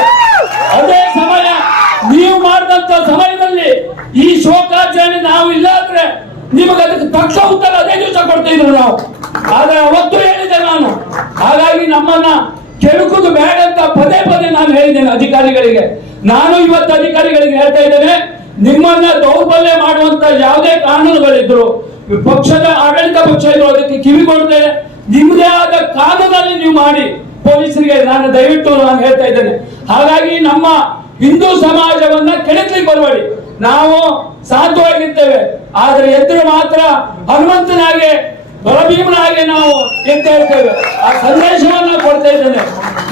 ಅದೇ ಸಮಯ ನೀವು ಮಾಡಿದಂತ ಸಮಯದಲ್ಲಿ ಈ ಶೋಕಾಚರಣೆ ನಾವು ಇಲ್ಲ ಅಂದ್ರೆ ನಿಮಗೆ ಅದಕ್ಕೆ ತಕ್ಷಣ ಉತ್ತರ ಅದೇ ದಿವಸ ಕೊಡ್ತಿದ್ರು ನಾವು. ಆದ್ರೆ ಅವತ್ತು ಹೇಳಿದೆ ನಾನು. ಹಾಗಾಗಿ ನಮ್ಮನ್ನ ಕೆಣಕುದು ಬೇಡ ಅಂತ ಪದೇ ಪದೇ ನಾನು ಹೇಳಿದ್ದೇನೆ ಅಧಿಕಾರಿಗಳಿಗೆ. ನಾನು ಇವತ್ತು ಅಧಿಕಾರಿಗಳಿಗೆ ಹೇಳ್ತಾ ಇದ್ದೇನೆ, ನಿಮ್ಮನ್ನ ದೌರ್ಬಲ್ಯ ಮಾಡುವಂತ ಯಾವುದೇ ಕಾನೂನುಗಳಿದ್ರು ಪಕ್ಷದ ಆಡಳಿತ ಪಕ್ಷ ಇದ್ರು ಅದಕ್ಕೆ ಕಿವಿಗೊಡ್ತೇನೆ. ನಿಮ್ಮದೇ ಆದ ಕಾನೂನಲ್ಲಿ ನೀವು ಮಾಡಿ ಪೊಲೀಸರಿಗೆ ನಾನು ದಯವಿಟ್ಟು ನಾನು ಹೇಳ್ತಾ ಇದ್ದೇನೆ. ಹಾಗಾಗಿ ನಮ್ಮ ಹಿಂದೂ ಸಮಾಜವನ್ನ ಕೆಣಕ್ಲಿಕ್ಕೆ ಬರಬೇಡಿ. ನಾವು ಸಾಧುವಾಗಿರ್ತೇವೆ, ಆದ್ರೆ ಎದುರು ಮಾತ್ರ ಹನುಮಂತನಾಗೆ ಬಲಭೀಮನಾಗೆ ನಾವು ಎದ್ದೇಳ್ತೇವೆ. ಆ ಸಂದೇಶವನ್ನ ಕೊಡ್ತಾ ಇದ್ದೇನೆ.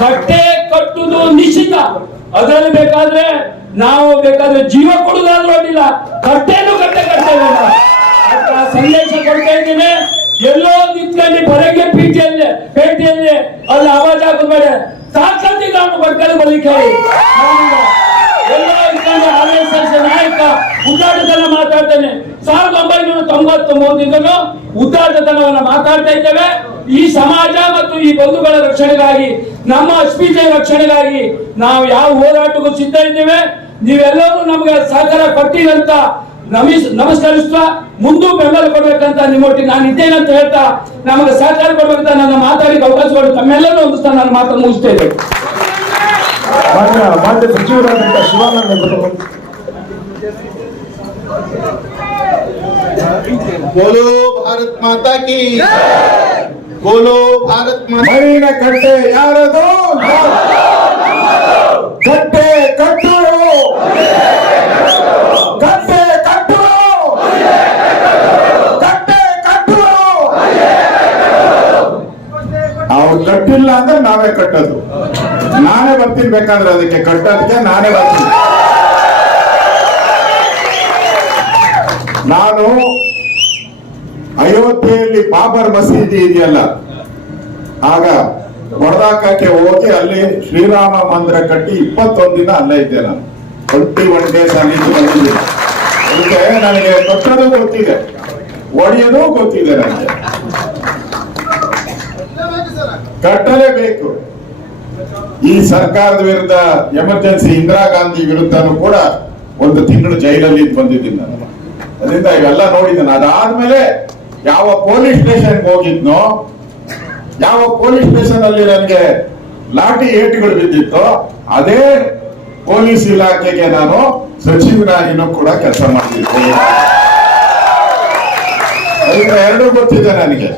ಕಟ್ಟೆ ಕಟ್ಟುವುದು ನಿಶ್ಚಿತ. ಅದರಲ್ಲಿ ಬೇಕಾದ್ರೆ ನಾವು ಬೇಕಾದ್ರೆ ಜೀವ ಕೊಡುವುದಾದ್ರೂ ಅಡ್ಡಿಲ್ಲ, ಕಟ್ಟೆಯನ್ನು ಕಟ್ಟೇವೆ ನಾವು. ಆ ಸಂದೇಶ ಕೊಡ್ತಾ ಇದ್ದೇನೆ. ಎಲ್ಲೋ ನಿಂತ್ಕೊಂಡು ಹೊರಗೆ ಪೇಟೆಯಲ್ಲಿ ಅಲ್ಲಿ ಆವಾಜ್ ಹಾಕಬೇಡ. ತಾಕತ್ತಿ ನಾನು ಬರ್ಕಲ್ ಬಲಿಕೆ ಎಲ್ಲ ಇಟ್ಕೊಂಡು RSS ನಾಯಕ ಉದ್ದಾಟತನ ಮಾತಾಡ್ತಾನೆ. 1993 ಉದ್ದಾಟತನವನ್ನ ಮಾತಾಡ್ತಾ ಇದ್ದೇವೆ. ಈ ಸಮಾಜ ಮತ್ತು ಈ ಬಂಧುಗಳ ರಕ್ಷಣೆಗಾಗಿ, ನಮ್ಮ ಅಸ್ಮಿತೆ ರಕ್ಷಣೆಗಾಗಿ ನಾವು ಯಾವ ಹೋರಾಟಕ್ಕೂ ಸಿದ್ಧ ಇದ್ದೇವೆ. ನೀವೆಲ್ಲರೂ ನಮ್ಗೆ ಸಹಕಾರ ಕೊಡ್ತೀರಂತ ನಮಸ್ಕರಿಸ್ತಾ ಮುಂದೂ ಬೆಂಬಲ ಕೊಡ್ಬೇಕಂತ ನಿಮ್ಮೊಟ್ಟಿಗೆ ನಾನು ಇದ್ದೇನೆ ಅಂತ ಹೇಳ್ತಾ ನಮಗೆ ಸಹಕಾರ ಕೊಡ್ಬೇಕಂತ ನನ್ನ ಮಾತಾಡಿಗೆ ಅವಕಾಶ ಕೊಟ್ಟು ತಮ್ಮೆಲ್ಲರೂ ಹೊಂದಿಸ್ತಾ ನಾನು ಮಾತನ್ನು ಮುಗಿಸ್ತಾ ಇದ್ದೇನೆ. ಮಾನ್ಯ ಸಚಿವರಾದಂತಹ ಶಿವಾನಂದ बोलो भारत माता की, बोलो भारत माता. ಮರಿನ ಕಟ್ಟೆ ಯಾರದು? ಕಟ್ಟೆ ಕಟ್ಟುವರು, ಕಟ್ಟೆ ಕಟ್ಟುವರು, ಕಟ್ಟೆ ಕಟ್ಟುವರು. ಅವ್ರು ಕಟ್ಟಿಲ್ಲ ಅಂದ್ರೆ ನಾವೇ ಕಟ್ಟೋದು. ನಾನೇ ಬರ್ತೀನಿ ಬೇಕಾದ್ರೆ ಅದಕ್ಕೆ ಕಟ್ಟೋದಕ್ಕೆ ನಾನೇ ಬರ್ತೀನಿ. ನಾನು ಅಯೋಧ್ಯೆಯಲ್ಲಿ ಬಾಬರ್ ಮಸೀದಿ ಇದೆಯಲ್ಲ, ಆಗ ಹೊಡೆದಾಕಕ್ಕೆ ಹೋಗಿ ಅಲ್ಲಿ ಶ್ರೀರಾಮ ಮಂದಿರ ಕಟ್ಟಿ 21 ದಿನ ಅಲ್ಲೇ ಇದ್ದೆ. ನಾನು 21 days ಅಲ್ಲಿ ಬಂದಿದ್ದೆ. ಅದಕ್ಕೆ ನನಗೆ ಕಟ್ಟೋದು ಗೊತ್ತಿದೆ, ಒಡೆಯೋದು ಗೊತ್ತಿದೆ. ನನಗೆ ಕಟ್ಟಲೇಬೇಕು. ಈ ಸರ್ಕಾರದ ವಿರುದ್ಧ ಎಮರ್ಜೆನ್ಸಿ ಇಂದಿರಾ ಗಾಂಧಿ ವಿರುದ್ಧನೂ ಕೂಡ 1 ತಿಂಗಳು ಜೈಲಲ್ಲಿ ಬಂದಿದ್ದೀನಿ ನಾನು. ಅದರಿಂದ ಇವೆಲ್ಲ ನೋಡಿದ್ದೇನೆ. ಅದಾದ್ಮೇಲೆ ಯಾವ ಪೊಲೀಸ್ ಸ್ಟೇಷನ್ ಹೋಗಿದ್ನೋ, ಯಾವ ಪೊಲೀಸ್ ಸ್ಟೇಷನ್ ಅಲ್ಲಿ ನನಗೆ ಲಾಠಿ ಏಟುಗಳು ಬಿದ್ದಿತ್ತೋ ಅದೇ ಪೊಲೀಸ್ ಇಲಾಖೆಗೆ ನಾನು ಸಚಿವನಾಗಿನೂ ಕೂಡ ಕೆಲಸ ಮಾಡ್ತಿದ್ದೆ. ಅದರಿಂದ ಎರಡೂ ಗೊತ್ತಿದೆ ನನಗೆ.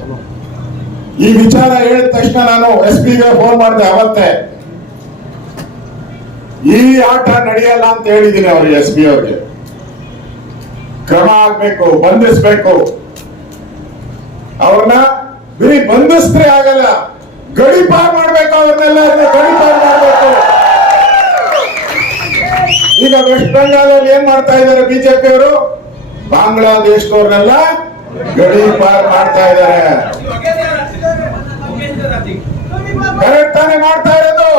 ಈ ವಿಚಾರ ಹೇಳಿದ ತಕ್ಷಣ ನಾನು SP ಗೆ ಫೋನ್ ಮಾಡಿದೆ. ಅವತ್ತೇ ಈ ಆಟ ನಡೆಯಲ್ಲ ಅಂತ ಹೇಳಿದ್ದೀನಿ ಅವ್ರಿಗೆ, SP ಅವ್ರಿಗೆ. ಕ್ರಮ ಆಗ್ಬೇಕು, ಬಂಧಿಸ್ಬೇಕು. ಅವ್ರನ್ನ ಬರೀ ಬಂಧಿಸ್ತ್ರೆ ಆಗಲ್ಲ, ಗಡಿಪಾರ್ ಮಾಡ್ಬೇಕು. ಅವ್ರನ್ನೆಲ್ಲ ಗಡಿಪಾರ್ ಮಾಡ್ಬೇಕು. ಈಗ ವೆಸ್ಟ್ ಬೆಂಗಾಲಲ್ಲಿ ಏನ್ ಮಾಡ್ತಾ ಇದ್ದಾರೆ BJP ಅವರು? ಬಾಂಗ್ಲಾದೇಶದವ್ರನ್ನೆಲ್ಲ ಗಡಿಪಾರ್ ಮಾಡ್ತಾ ಇದ್ದಾರೆ. ಕರೆಕ್ಟ್ ತಾನೇ ಮಾಡ್ತಾ ಇರೋದು?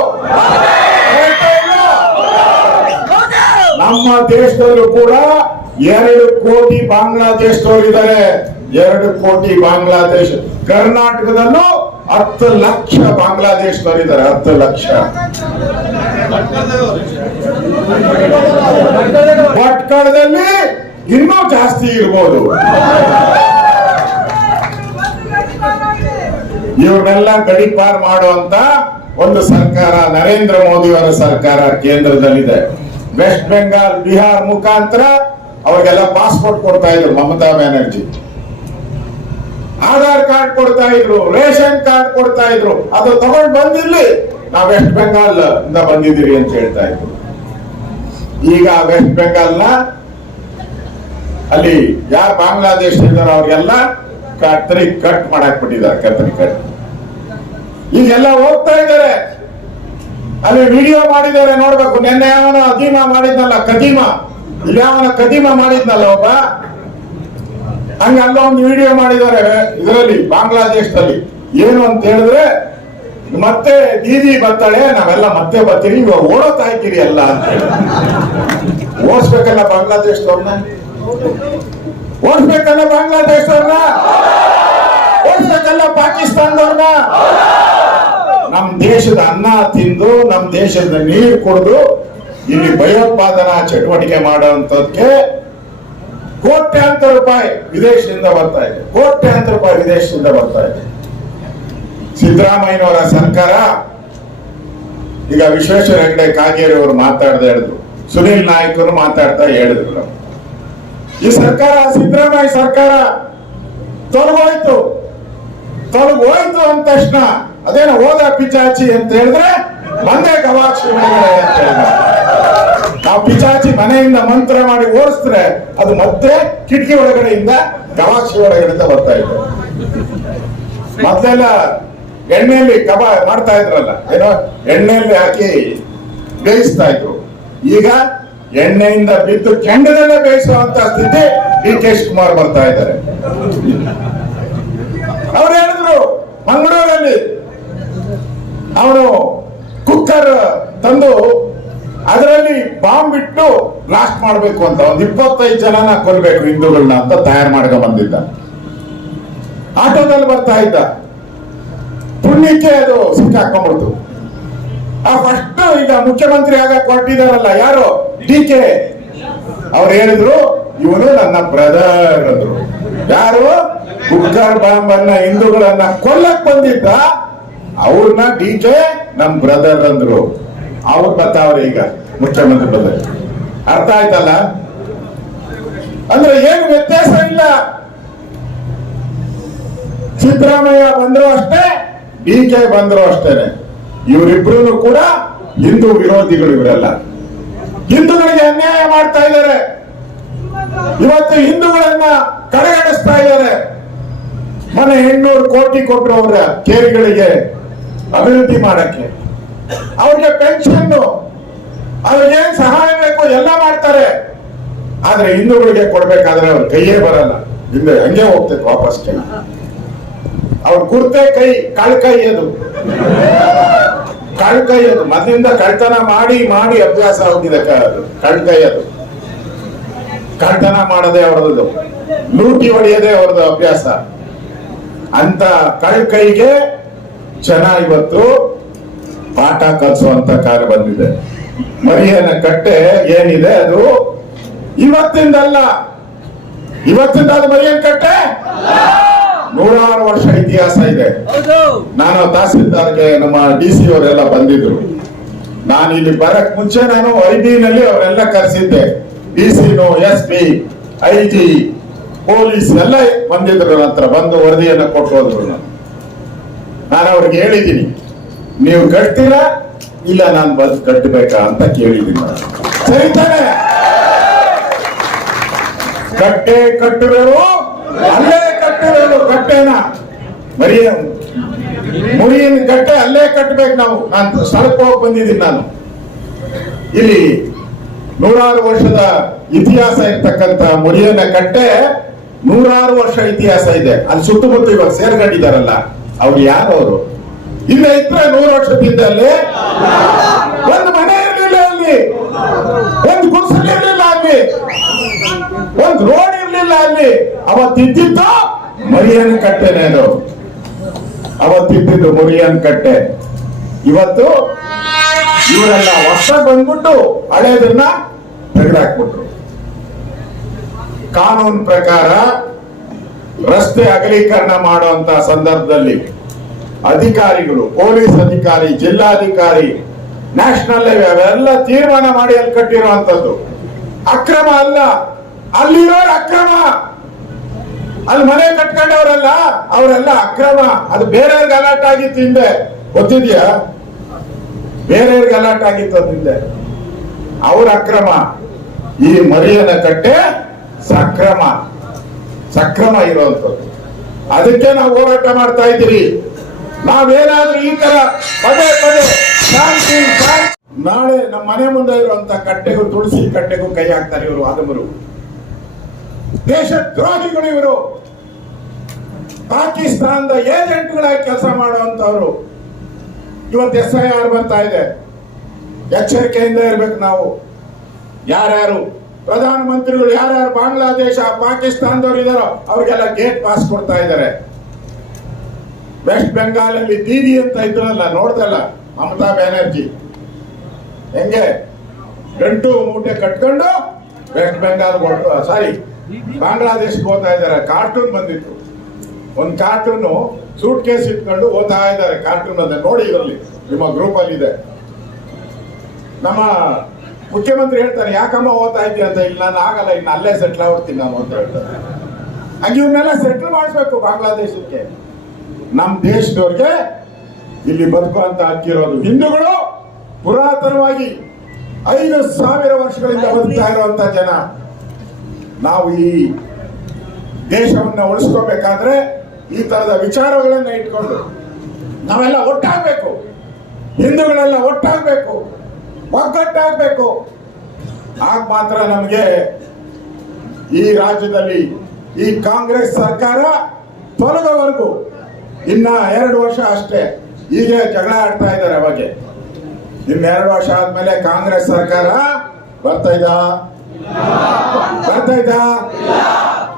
ನಮ್ಮ ದೇಶದಲ್ಲೂ ಕೂಡ 2 ಕೋಟಿ ಬಾಂಗ್ಲಾದೇಶದವರು ಇದ್ದಾರೆ. 2 ಕೋಟಿ ಬಾಂಗ್ಲಾದೇಶ. ಕರ್ನಾಟಕದಲ್ಲೂ 10 ಲಕ್ಷ ಬಾಂಗ್ಲಾದೇಶದವರು ಇದ್ದಾರೆ. 10 ಲಕ್ಷ. ಭಟ್ಕಳದಲ್ಲಿ ಇನ್ನೂ ಜಾಸ್ತಿ ಇರ್ಬೋದು. ಇವ್ರನ್ನೆಲ್ಲ ಗಡಿಪಾರ್ ಮಾಡುವಂತ ಒಂದು ಸರ್ಕಾರ, ನರೇಂದ್ರ ಮೋದಿಯವರ ಸರ್ಕಾರ ಕೇಂದ್ರದಲ್ಲಿದೆ. ವೆಸ್ಟ್ ಬೆಂಗಾಲ್, ಬಿಹಾರ್ ಮುಖಾಂತರ ಅವ್ರಿಗೆಲ್ಲ ಪಾಸ್ಪೋರ್ಟ್ ಕೊಡ್ತಾ ಇದ್ರು ಮಮತಾ ಬ್ಯಾನರ್ಜಿ. ಆಧಾರ್ ಕಾರ್ಡ್ ಕೊಡ್ತಾ ಇದ್ರು, ರೇಷನ್ ಕಾರ್ಡ್ ಕೊಡ್ತಾ ಇದ್ರು. ಅದು ತಗೊಂಡು ಬಂದಿರ್ಲಿ, ನಾವು ವೆಸ್ಟ್ ಬೆಂಗಾಲ್ ಇಂದ ಬಂದಿದ್ದೀರಿ ಅಂತ ಹೇಳ್ತಾ ಇದ್ರು. ಈಗ ವೆಸ್ಟ್ ಬೆಂಗಾಲ್ನ ಅಲ್ಲಿ ಯಾರು ಬಾಂಗ್ಲಾದೇಶದಿಂದ ಅವ್ರಿಗೆಲ್ಲ ಕತ್ತರಿ ಕಟ್ ಮಾಡಕ್ ಬಿಟ್ಟಿದ್ದಾರೆ, ಕತ್ತರಿ ಕಟ್. ಈಗೆಲ್ಲ ಹೋಗ್ತಾ ಇದ್ದಾರೆ, ಅಲ್ಲಿ ವಿಡಿಯೋ ಮಾಡಿದ್ದಾರೆ, ನೋಡ್ಬೇಕು. ನಿನ್ನೆ ಅವನ ಅಧೀಮ ಮಾಡಿದ್ನಲ್ಲ, ಕದೀಮ, ಇಲ್ಲಿ ಅವನ ಕದೀಮ ಮಾಡಿದ್ನಲ್ಲ ಒಬ್ಬ, ಹಂಗ ಅಲ್ಲ ಒಂದು ವಿಡಿಯೋ ಮಾಡಿದ್ದಾರೆ ಇದರಲ್ಲಿ ಬಾಂಗ್ಲಾದೇಶದಲ್ಲಿ. ಏನು ಅಂತ ಹೇಳಿದ್ರೆ, ಮತ್ತೆ ದೀದಿ ಬರ್ತಾಳೆ, ನಾವೆಲ್ಲ ಮತ್ತೆ ಬರ್ತೀರಿ, ಇವಾಗ ಓಡೋತಾ ಇದ್ದೀರಿ ಎಲ್ಲ ಅಂತ ಹೇಳಿ. ಓಡಿಸ್ಬೇಕಲ್ಲ ಬಾಂಗ್ಲಾದೇಶದವ್ರನ್ನ, ಓಡಿಸ್ಬೇಕಲ್ಲ ಬಾಂಗ್ಲಾದೇಶದವ್ರನ್ನ, ಓಡಿಸ್ಬೇಕಲ್ಲ ಪಾಕಿಸ್ತಾನದವ್ರನ್ನ. ನಮ್ ದೇಶದ ಅನ್ನ ತಿಂದು, ನಮ್ ದೇಶದ ನೀರು ಕುಡಿದು ಇಲ್ಲಿ ಭಯೋತ್ಪಾದನಾ ಚಟುವಟಿಕೆ ಮಾಡುವಂತದಕ್ಕೆ ಕೋಟ್ಯಾಂತರ ರೂಪಾಯಿ ವಿದೇಶದಿಂದ ಬರ್ತಾ ಇದೆ, ಕೋಟ್ಯಾಂತರ ರೂಪಾಯಿ ವಿದೇಶದಿಂದ ಬರ್ತಾ ಇದೆ. ಸಿದ್ದರಾಮಯ್ಯನವರ ಸರ್ಕಾರ ಈಗ ವಿಶ್ವೇಶ್ವರ ಹೆಗಡೆ ಕಾಗೇರಿ ಅವರು ಮಾತಾಡದೆ ಹೇಳಿದ್ರು, ಸುನೀಲ್ ನಾಯ್ಕರು ಮಾತಾಡ್ತಾ ಹೇಳಿದ್ರು, ಈ ಸರ್ಕಾರ, ಸಿದ್ದರಾಮಯ್ಯ ಸರ್ಕಾರ ತೊಲಗೋಯ್ತು ಅಂದ ತಕ್ಷಣ ಅದೇನೋ ಹೋದ ಪಿಚಾಚಿ ಅಂತ ಹೇಳಿದ್ರೆ ಬಂದೆ ಗವಾಕ್ಷಿ ಒಳಗಡೆ ಅಂತ ಹೇಳಿದ್ರೆ, ನಾವು ಪಿಚಾಚಿ ಮನೆಯಿಂದ ಮಂತ್ರ ಮಾಡಿ ಓಡಿಸಿದ್ರೆ ಅದು ಮತ್ತೆ ಕಿಟಕಿ ಒಳಗಡೆಯಿಂದ ಗವಾಕ್ಷಿ ಒಳಗಡೆಯಿಂದ ಬರ್ತಾ ಇತ್ತು. ಮೊದಲೆಲ್ಲ ಎಣ್ಣೆಯಲ್ಲಿ ಕಬಾಬ್ ಮಾಡ್ತಾ ಇದ್ರಲ್ಲ, ಏನೋ ಎಣ್ಣೆಯಲ್ಲಿ ಹಾಕಿ ಬೇಯಿಸ್ತಾ ಇದ್ರು. ಈಗ ಎಣ್ಣೆಯಿಂದ ಬಿದ್ದು ಕೆಂಡದಲ್ಲೇ ಬೇಯಿಸುವಂತ ಸ್ಥಿತಿ ಡಿ ಕೆ ಶಿವಕುಮಾರ್ ಬರ್ತಾ ಇದ್ದಾರೆ. ಅವ್ರು ಹೇಳಿದ್ರು ಮಂಗಳೂರಲ್ಲಿ ಅವನು ಕುಕ್ಕರ್ ತಂದು ಅದರಲ್ಲಿ ಬಾಂಬ್ ಬಿಟ್ಟು ಬ್ಲಾಸ್ಟ್ ಮಾಡಬೇಕು ಅಂತ, ಒಂದು 25 ಜನನ ಕೊಲ್ಬೇಕು ಹಿಂದೂಗಳನ್ನ ಅಂತ ತಯಾರು ಮಾಡ್ಕೊಂಡ್ ಬಂದಿದ್ದ. ಆಟೋದಲ್ಲಿ ಬರ್ತಾ ಇದ್ದ, ಪುಣ್ಯಕ್ಕೆ ಅದು ಸಿಕ್ಕಾಕೊಂಡ್ಬಿಡ್ತು. ಆ ಫಸ್ಟ್ ಈಗ ಮುಖ್ಯಮಂತ್ರಿ ಆಗಕ್ಕೆ ಹೊರಟಿದಾರಲ್ಲ ಯಾರು, ಡಿ ಕೆ, ಅವ್ರು ಹೇಳಿದ್ರು ಇವನು ನನ್ನ ಬ್ರದರ್ ಅಂದ್ರು. ಯಾರು? ಕುಕ್ಕರ್ ಬಾಂಬ್ ಅನ್ನ ಹಿಂದೂಗಳನ್ನ ಕೊಲ್ಲಕ್ ಬಂದಿದ್ದ ಅವ್ರನ್ನ ಡಿ ಕೆ ನಮ್ ಬ್ರದರ್ ಅಂದ್ರು. ಅವ್ರು ಬರ್ತಾವ್ರೆ ಈಗ ಮುಖ್ಯಮಂತ್ರಿ ಬದಲು. ಅರ್ಥ ಆಯ್ತಲ್ಲ? ಅಂದ್ರೆ ಏನು ವ್ಯತ್ಯಾಸ ಇಲ್ಲ. ಸಿದ್ದರಾಮಯ್ಯ ಬಂದ್ರು ಅಷ್ಟೇ, ಡಿ ಕೆ ಬಂದ್ರು ಅಷ್ಟೇನೆ. ಇವರಿಬ್ರು ಕೂಡ ಹಿಂದೂ ವಿರೋಧಿಗಳು. ಇವರೆಲ್ಲ ಹಿಂದೂಗಳಿಗೆ ಅನ್ಯಾಯ ಮಾಡ್ತಾ ಇದ್ದಾರೆ. ಇವತ್ತು ಹಿಂದೂಗಳನ್ನ ಕಡೆಗಣಿಸ್ತಾ ಇದ್ದಾರೆ. ಮೊನ್ನೆ 800 ಕೋಟಿ ಕೊಟ್ಟರು ಅವರ ಕೇರಿಗಳಿಗೆ ಅಭಿವೃದ್ಧಿ ಮಾಡಕ್ಕೆ, ಅವ್ರಿಗೆ ಪೆನ್ಷನ್, ಅವ್ರಿಗೆ ಏನ್ ಸಹಾಯ ಬೇಕು ಎಲ್ಲ ಮಾಡ್ತಾರೆ. ಆದ್ರೆ ಹಿಂದೂಗಳಿಗೆ ಕೊಡ್ಬೇಕಾದ್ರೆ ಅವ್ರ ಕೈಯೇ ಬರಲ್ಲ, ಹಿಂದೆ ಹಂಗೆ ಹೋಗ್ತೈತೆ ವಾಪಸ್ ಕೈ. ಅವ್ರ ಗುರ್ತೆ ಕೈ, ಕಾಳ್ಕೈ ಅದು, ಕಾಳ್ಕೈ ಅದು. ಮೊದಲಿಂದ ಕಳ್ತನ ಮಾಡಿ ಮಾಡಿ ಅಭ್ಯಾಸ ಆಗಿದೆ ಕಾಳ್ಕೈ ಅದು. ಕಳ್ತನ ಮಾಡದೆ ಅವ್ರದ್ದು, ಲೂಟಿ ಹೊಡೆಯದೆ ಅವ್ರದ್ದು ಅಭ್ಯಾಸ. ಅಂತ ಕಳ್ಕೈಗೆ ಜನ ಇವತ್ತು ಪಾಠ ಕಲಿಸುವಂತ ಕಾರ್ಯ ಬಂದಿದೆ. ಮರಿಯನ ಕಟ್ಟೆ ಏನಿದೆ ಅದು ಇವತ್ತಿಂದಲ್ಲ, ಇವತ್ತಿಂದ ಅದು ಮರಿಯನ ಕಟ್ಟೆ 100 ವರ್ಷ ಇತಿಹಾಸ ಇದೆ. ನಾನು ತಹಸೀಲ್ದಾರ್ಗೆ ನಮ್ಮ DC ಅವರೆಲ್ಲ ಬಂದಿದ್ರು. ನಾನು ಇಲ್ಲಿ ಬರಕ್ ಮುಂಚೆ ನಾನು ಐಬಿನಲ್ಲಿ ಅವರೆಲ್ಲ ಕರೆಸಿದ್ದೆ. DC-ನೋ, SP, IG, ಪೊಲೀಸ್ ಎಲ್ಲ ಬಂದಿದ್ರು. ನಂತರ ಬಂದು ವರದಿಯನ್ನ ಕೊಟ್ಟು ಹೋದ್ರು. ನಾನು ಅವ್ರಿಗೆ ಹೇಳಿದ್ದೀನಿ, ನೀವು ಕಟ್ತೀರಾ ಇಲ್ಲ ನಾನು ಬಂದು ಕಟ್ಟಬೇಕಾ ಅಂತ ಕೇಳಿದ್ದೀನಿ. ಸರಿ ತಾನೆ? ಕಟ್ಟೆ ಕಟ್ಟುವರು, ಅಲ್ಲೇ ಕಟ್ಟುವರು. ಕಟ್ಟೆನ ಮುರಿಯನ್ ಕಟ್ಟೆ ಅಲ್ಲೇ ಕಟ್ಟಬೇಕು ನಾವು. ನಾನು ಸ್ಥಳಕ್ಕೆ ಹೋಗಿ ಬಂದಿದ್ದೀನಿ. ನಾನು ಇಲ್ಲಿ 100 ವರ್ಷದ ಇತಿಹಾಸ ಇರ್ತಕ್ಕಂಥ ಮುರಿಯನ ಕಟ್ಟೆ 100 ವರ್ಷ ಇತಿಹಾಸ ಇದೆ. ಅಲ್ಲಿ ಸುತ್ತಮುತ್ತ ಇವಾಗ ಸೇರ್ಕೊಂಡಿದ್ದಾರಲ್ಲ, ಅವ್ರು ಯಾರು? ಅವರು ಇಲ್ಲ ಇದ್ರೆ 100 ವರ್ಷದಿಂದ ಅಲ್ಲಿ ಒಂದು ಮನೆ ಇರ್ಲಿಲ್ಲ, ಅಲ್ಲಿ ಒಂದು ಗುಡಿಸಲು ಇರ್ಲಿಲ್ಲ, ಅಲ್ಲಿ ಒಂದು ರೋಡ್ ಇರ್ಲಿಲ್ಲ. ಅಲ್ಲಿ ಅವತ್ತಿದ್ದು ಮರಿಯನ್ ಕಟ್ಟೆನೆ ಅದು. ಅವತ್ತಿದ್ದು ಮುರಿಯನ್ ಕಟ್ಟೆ. ಇವತ್ತು ಇವರೆಲ್ಲ ವರ್ಷ ಬಂದ್ಬಿಟ್ಟು ಹಳೇದನ್ನ ತೆಗೆದಾಕ್ಬಿಟ್ರು. ಕಾನೂನು ಪ್ರಕಾರ ರಸ್ತೆ ಅಗಲೀಕರಣ ಮಾಡುವಂತ ಸಂದರ್ಭದಲ್ಲಿ ಅಧಿಕಾರಿಗಳು, ಪೊಲೀಸ್ ಅಧಿಕಾರಿ, ಜಿಲ್ಲಾಧಿಕಾರಿ, ನ್ಯಾಷನಲ್ ಹೈವೇ ಅವೆಲ್ಲ ತೀರ್ಮಾನ ಮಾಡಿ ಅಲ್ಲಿ ಕಟ್ಟಿರುವಂತದ್ದು ಅಕ್ರಮ ಅಲ್ಲ. ಅಲ್ಲಿರೋರು ಅಕ್ರಮ, ಅಲ್ಲಿ ಮನೆ ಕಟ್ಕೊಂಡವರಲ್ಲ, ಅವರೆಲ್ಲ ಅಕ್ರಮ. ಅದು ಬೇರೆಯವ್ರಿಗೆ ಅಲರ್ಟ್ ಆಗಿತ್ತು ಹಿಂದೆ, ಗೊತ್ತಿದ್ಯಾ? ಬೇರೆಯವ್ರಿಗೆ ಅಲರ್ಟ್ ಆಗಿತ್ತು ಹಿಂದೆ. ಅವ್ರ ಅಕ್ರಮ. ಈ ಮರಿಯನ ಕಟ್ಟೆ ಸಕ್ರಮ ಇರುವಂತದ್ದು. ಅದಕ್ಕೆ ನಾವು ಹೋರಾಟ ಮಾಡ್ತಾ ಇದ್ದೀರಿ. ನಾವೇನಾದ್ರೂ ಈ ತರ ಪದೇ ಶಾಂತಿ ನಾಳೆ ನಮ್ಮ ಮನೆ ಮುಂದೆ ಇರುವಂತ ಕಟ್ಟೆಗೂ, ತುಳಸಿ ಕಟ್ಟೆಗೂ ಕೈ ಹಾಕ್ತಾರೆ ಇವರು ಆದಮರು. ದೇಶದ್ರೋಹಿಗಳು ಇವರು. ಪಾಕಿಸ್ತಾನದ ಏಜೆಂಟ್ಗಳಾಗಿ ಕೆಲಸ ಮಾಡುವಂತವ್ರು. ಇವತ್ತು SIR ಬರ್ತಾ ಇದೆ. ಎಚ್ಚರಿಕೆಯಿಂದ ಇರ್ಬೇಕು ನಾವು. ಯಾರ್ಯಾರು ಪ್ರಧಾನಮಂತ್ರಿಗಳು, ಯಾರ್ಯಾರು ಬಾಂಗ್ಲಾದೇಶ, ಪಾಕಿಸ್ತಾನದವ್ರು ಇದಾರೋ ಅವ್ರಿಗೆಲ್ಲ ಗೇಟ್ ಪಾಸ್ ಕೊಡ್ತಾ ಇದ್ದಾರೆ. ವೆಸ್ಟ್ ಬೆಂಗಾಲ್ ಅಲ್ಲಿ ದೀದಿ ಅಂತ ಇದ್ರಲ್ಲ, ನೋಡ್ದಲ್ಲ ಮಮತಾ ಬ್ಯಾನರ್ಜಿ ಹೆಂಗೆ ಗಂಟು ಮೂಟೆ ಕಟ್ಕೊಂಡು ವೆಸ್ಟ್ ಬೆಂಗಾಲ್ ಬಾಂಗ್ಲಾದೇಶಕ್ಕೆ ಹೋಗ್ತಾ ಇದ್ದಾರೆ. ಕಾರ್ಟೂನ್ ಬಂದಿತ್ತು, ಒಂದು ಕಾರ್ಟೂನ್ ಸೂಟ್ ಕೇಸ್ ಇಟ್ಕೊಂಡು ಓದ್ತಾ ಇದ್ದಾರೆ. ಕಾರ್ಟೂನ್ ಅದನ್ನ ನೋಡಿ, ಇದರಲ್ಲಿ ನಿಮ್ಮ ಗ್ರೂಪ್ ಅಲ್ಲಿ ಇದೆ. ನಮ್ಮ ಮುಖ್ಯಮಂತ್ರಿ ಹೇಳ್ತಾರೆ, ಯಾಕಮ್ಮ ಓದ್ತಾ ಇದ್ದೀಯ ಅಂತ. ಇಲ್ಲ ನಾನು ಆಗಲ್ಲ, ಇನ್ನು ಅಲ್ಲೇ ಸೆಟ್ಲ್ ಆಗ್ಬಿಡ್ತೀನಿ ನಾನು ಅಂತ ಹೇಳ್ತಾರೆ. ಹಂಗೆ ಇವನ್ನೆಲ್ಲ ಸೆಟ್ಲ್ ಮಾಡಿಸ್ಬೇಕು ಬಾಂಗ್ಲಾದೇಶಕ್ಕೆ. ನಮ್ಮ ದೇಶದವ್ರಿಗೆ ಇಲ್ಲಿ ಬದುಕುವಂತ ಹಕ್ಕಿರೋದು. ಹಿಂದೂಗಳು ಪುರಾತನವಾಗಿ 5,000 ವರ್ಷಗಳಿಂದ ಬದುಕ್ತಾ ಇರುವಂತ ಜನ. ನಾವು ಈ ದೇಶವನ್ನ ಉಳಿಸ್ಕೋಬೇಕಾದ್ರೆ ಈ ತರದ ವಿಚಾರಗಳನ್ನ ಇಟ್ಕೊಂಡು ನಾವೆಲ್ಲ ಒಟ್ಟಾಗಬೇಕು. ಹಿಂದೂಗಳೆಲ್ಲ ಒಟ್ಟಾಗಬೇಕು, ಒಗ್ಗಟ್ಟಾಗಬೇಕು. ಆಗ ಮಾತ್ರ ನಮಗೆ ಈ ರಾಜ್ಯದಲ್ಲಿ ಈ ಕಾಂಗ್ರೆಸ್ ಸರ್ಕಾರ ತೊಲಗೋವರೆಗೂ ಇನ್ನ 2 ವರ್ಷ ಅಷ್ಟೇ. ಈಗ ಜಗಳ ಆಡ್ತಾ ಇದ್ದಾರೆ. ಅವಾಗೆ ಇನ್ನು 2 ವರ್ಷ ಆದ್ಮೇಲೆ ಕಾಂಗ್ರೆಸ್ ಸರ್ಕಾರ ಬರ್ತಾ ಇದ್ದ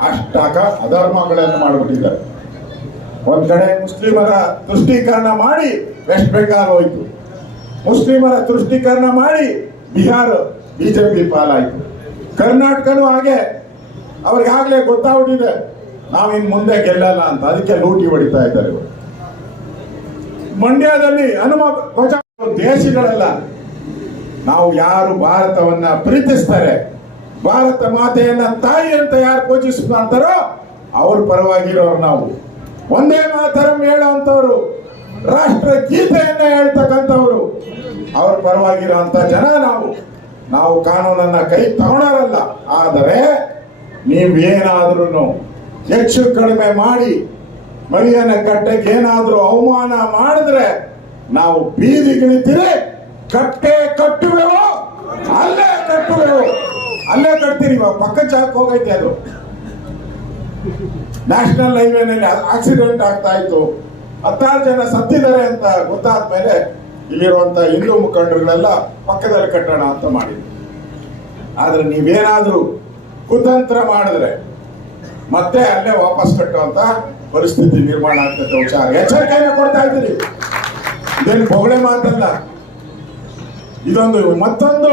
ಅಷ್ಟಾಕ ಅಧರ್ಮಗಳನ್ನು ಮಾಡಿಬಿಟ್ಟಿದ್ದಾರೆ. ಒಂದ್ ಕಡೆ ಮುಸ್ಲಿಮರ ತುಷ್ಟೀಕರಣ ಮಾಡಿ ವೆಸ್ಟ್ ಬೆಂಗಾಲ್ ಹೋಯ್ತು, ಮುಸ್ಲಿಮರ ತುಷ್ಟೀಕರಣ ಮಾಡಿ ಬಿಹಾರ ಬಿಜೆಪಿ ಪಾಲಾಯ್ತು. ಕರ್ನಾಟಕನೂ ಹಾಗೆ. ಅವ್ರಿಗಾಗ್ಲೇ ಗೊತ್ತಾಗ್ಬಿಟ್ಟಿದೆ ನಾವಿನ್ ಮುಂದೆ ಗೆಲ್ಲಲ್ಲ ಅಂತ. ಅದಕ್ಕೆ ಲೂಟಿ ಹೊಡಿತಾ ಇದ್ದಾರೆ. ಮಂಡ್ಯದಲ್ಲಿ ಹನುಮ ದೇಶಗಳೆಲ್ಲ ನಾವು ಯಾರು ಭಾರತವನ್ನ ಪ್ರೀತಿಸ್ತಾರೆ, ಭಾರತ ಮಾತೆಯನ್ನ ತಾಯಿ ಅಂತ ಯಾರು ಪೂಜಿಸ್ತಾರೋ ಅವ್ರ ಪರವಾಗಿರೋರು ನಾವು. ಒಂದೇ ಮಾತರಂ ಹೇಳುವಂತವ್ರು, ರಾಷ್ಟ್ರ ಗೀತೆಯನ್ನ ಹೇಳ್ತಕ್ಕಂಥವ್ರು, ಅವ್ರ ಪರವಾಗಿರುವಂತ ಜನ ನಾವು. ನಾವು ಕಾನೂನನ್ನ ಕೈ ತಗೊಳೋರಲ್ಲ. ಆದರೆ ನೀವೇನಾದ್ರೂ ಹೆಚ್ಚು ಕಡಿಮೆ ಮಾಡಿ ಮರಿಯನ ಕಟ್ಟೆಗೆ ಏನಾದ್ರೂ ಅವಮಾನ ಮಾಡಿದ್ರೆ ನಾವು ಬೀದಿಗಿಳಿತೀರಿ. ಕಟ್ಟೆ ಕಟ್ಟುವೆವು, ಅಲ್ಲೇ ಕಟ್ಟುವೆವು, ಅಲ್ಲೇ ಕಟ್ತೀರಿ. ಪಕ್ಕ ಜಾಗಕ್ಕೆ ಹೋಗೈತೆ. ಅದು ನ್ಯಾಷನಲ್ ಹೈವೇನಲ್ಲಿ ಆಕ್ಸಿಡೆಂಟ್ ಆಗ್ತಾ ಇತ್ತು, 16 ಜನ ಸತ್ತಿದ್ದಾರೆ ಅಂತ ಗೊತ್ತಾದ್ಮೇಲೆ ಇಲ್ಲಿರುವಂತ ಹಿಂದೂ ಮುಖಂಡರುಗಳೆಲ್ಲ ಪಕ್ಕದಲ್ಲಿ ಕಟ್ಟೋಣ ಅಂತ ಮಾಡಿದ್ರು. ಆದ್ರೆ ನೀವೇನಾದ್ರೂ ಕುತಂತ್ರ ಮಾಡಿದ್ರೆ ಮತ್ತೆ ಅಲ್ಲೇ ವಾಪಸ್ ಕಟ್ಟುವಂತ ಪರಿಸ್ಥಿತಿ ನಿರ್ಮಾಣ ಆಗ್ತದೆ. ವಿಚಾರ ಎಚ್ಚರಿಕೆಯನ್ನು ಕೊಡ್ತಾ ಇದ್ದೀರಿ. ಇದೇನು ಬೊಗಳೆ ಮಾತಲ್ಲ. ಇದೊಂದು ಮತ್ತೊಂದು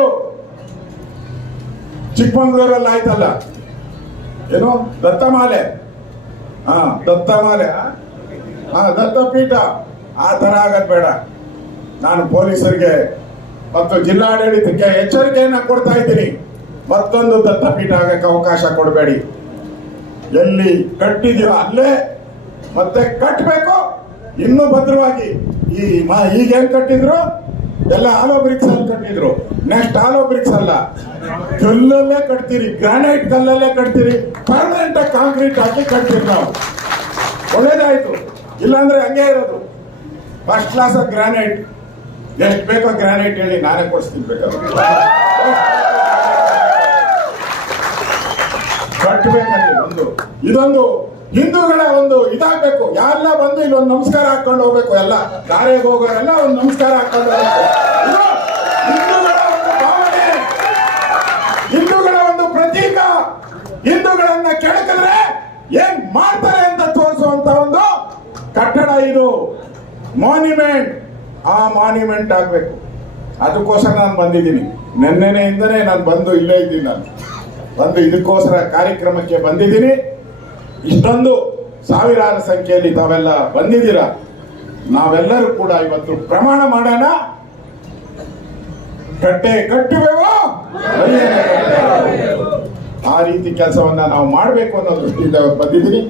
ಚಿಕ್ಕಮಂಗ್ಳೂರಲ್ಲಿ ಆಯ್ತಲ್ಲ, ಏನು ದತ್ತಮಾಲೆ, ದತ್ತಪೀಠ. ಆ ತರ ಆಗದ್ ಬೇಡ. ನಾನು ಪೊಲೀಸರಿಗೆ ಮತ್ತು ಜಿಲ್ಲಾಡಳಿತಕ್ಕೆ ಎಚ್ಚರಿಕೆಯನ್ನ ಕೊಡ್ತಾ ಇದ್ದೀನಿ. ಮತ್ತೊಂದು ದತ್ತಪೀಠ ಆಗಕ್ಕೆ ಅವಕಾಶ ಕೊಡಬೇಡಿ. ಎಲ್ಲಿ ಕಟ್ಟಿದೀವ ಅಲ್ಲೇ ಮತ್ತೆ ಕಟ್ಟಬೇಕು, ಇನ್ನೂ ಭದ್ರವಾಗಿ. ಈಗೇನ್ ಕಟ್ಟಿದ್ರು ಎಲ್ಲ ಆಲೋ ಬ್ರಿಕ್ಸ್ ಅಲ್ಲಿ ಕಟ್ಟಿದ್ರು. ನೆಕ್ಸ್ಟ್ ಆಲೋ ಬ್ರಿಕ್ಸ್ ಅಲ್ಲ, ಕಲ್ಲಲ್ಲೇ ಕಟ್ತೀರಿ, ಗ್ರಾನೈಟ್ ಕಲ್ಲಲ್ಲೇ ಕಟ್ತೀರಿ, ಪರ್ಮನೆಂಟ್ ಆಗಿ ಕಾಂಕ್ರೀಟ್ ಹಾಕಿ ಕಟ್ತೀರಿ ನಾವು. ಒಳ್ಳೇದಾಯ್ತು. ಇಲ್ಲಾಂದ್ರೆ ಹಂಗೆ ಇರೋದು. First class of granite. ಎಷ್ಟು ಬೇಕೋ ಗ್ರಾನೈಟ್ ಹೇಳಿ, ನಾನೇ ಕೊಡಿಸ್ತೀನಿ ಬೇಕಾದ್ರೆ. ಕಟ್ಟಬೇಕಲ್ಲಿ ಒಂದು. ಇದೊಂದು ಹಿಂದೂಗಳ ಒಂದು ಇದಾಗಬೇಕು. ಯಾರೆಲ್ಲ ಬಂದು ಇಲ್ಲೊಂದು ನಮಸ್ಕಾರ ಹಾಕೊಂಡು ಹೋಗ್ಬೇಕು. ಎಲ್ಲ ದಾರಿಗೆ ಹೋಗೋರೆಲ್ಲ ಒಂದು ನಮಸ್ಕಾರ ಹಾಕೊಂಡು ಹೋಗ್ಬೇಕು. ಇದು ಹಿಂದೂಗಳ ಒಂದು ಭಾವನೆ, ಹಿಂದೂಗಳ ಒಂದು ಪ್ರತೀಕ. ಹಿಂದೂಗಳನ್ನ ಕೆಣಕಿದ್ರೆ ಏನ್ ಮಾಡ್ತಾರೆ ಅಂತ ತೋರಿಸುವಂತ ಒಂದು ಕಟ್ಟಡ ಇದು. ಮಾನ್ಯುಮೆಂಟ್. ಆ ಮಾನ್ಯುಮೆಂಟ್ ಆಗ್ಬೇಕು. ಅದಕ್ಕೋಸ್ಕರ ನಾನು ಬಂದಿದ್ದೀನಿ. ನಿನ್ನೆನೆಯಿಂದನೇ ನಾನು ಬಂದು ಇಲ್ಲೇ ಇದ್ದೀನಿ. ನಾನು ಬಂದು ಇದಕ್ಕೋಸ್ಕರ ಕಾರ್ಯಕ್ರಮಕ್ಕೆ ಬಂದಿದ್ದೀನಿ. ಇಷ್ಟೊಂದು ಸಾವಿರಾರು ಸಂಖ್ಯೆಯಲ್ಲಿ ತಾವೆಲ್ಲ ಬಂದಿದ್ದೀರಾ. ನಾವೆಲ್ಲರೂ ಕೂಡ ಇವತ್ತು ಪ್ರಮಾಣ ಮಾಡೋಣ, ಕಟ್ಟೆ ಕಟ್ಟುವೆವೋ ಬಲಿಯನ್ನ ಕಟ್ಟುವೆವೋ. ಆ ರೀತಿ ಕೆಲಸವನ್ನ ನಾವು ಮಾಡಬೇಕು ಅನ್ನೋ ದೃಷ್ಟಿಯಿಂದ ಬಂದಿದ್ದೀನಿ.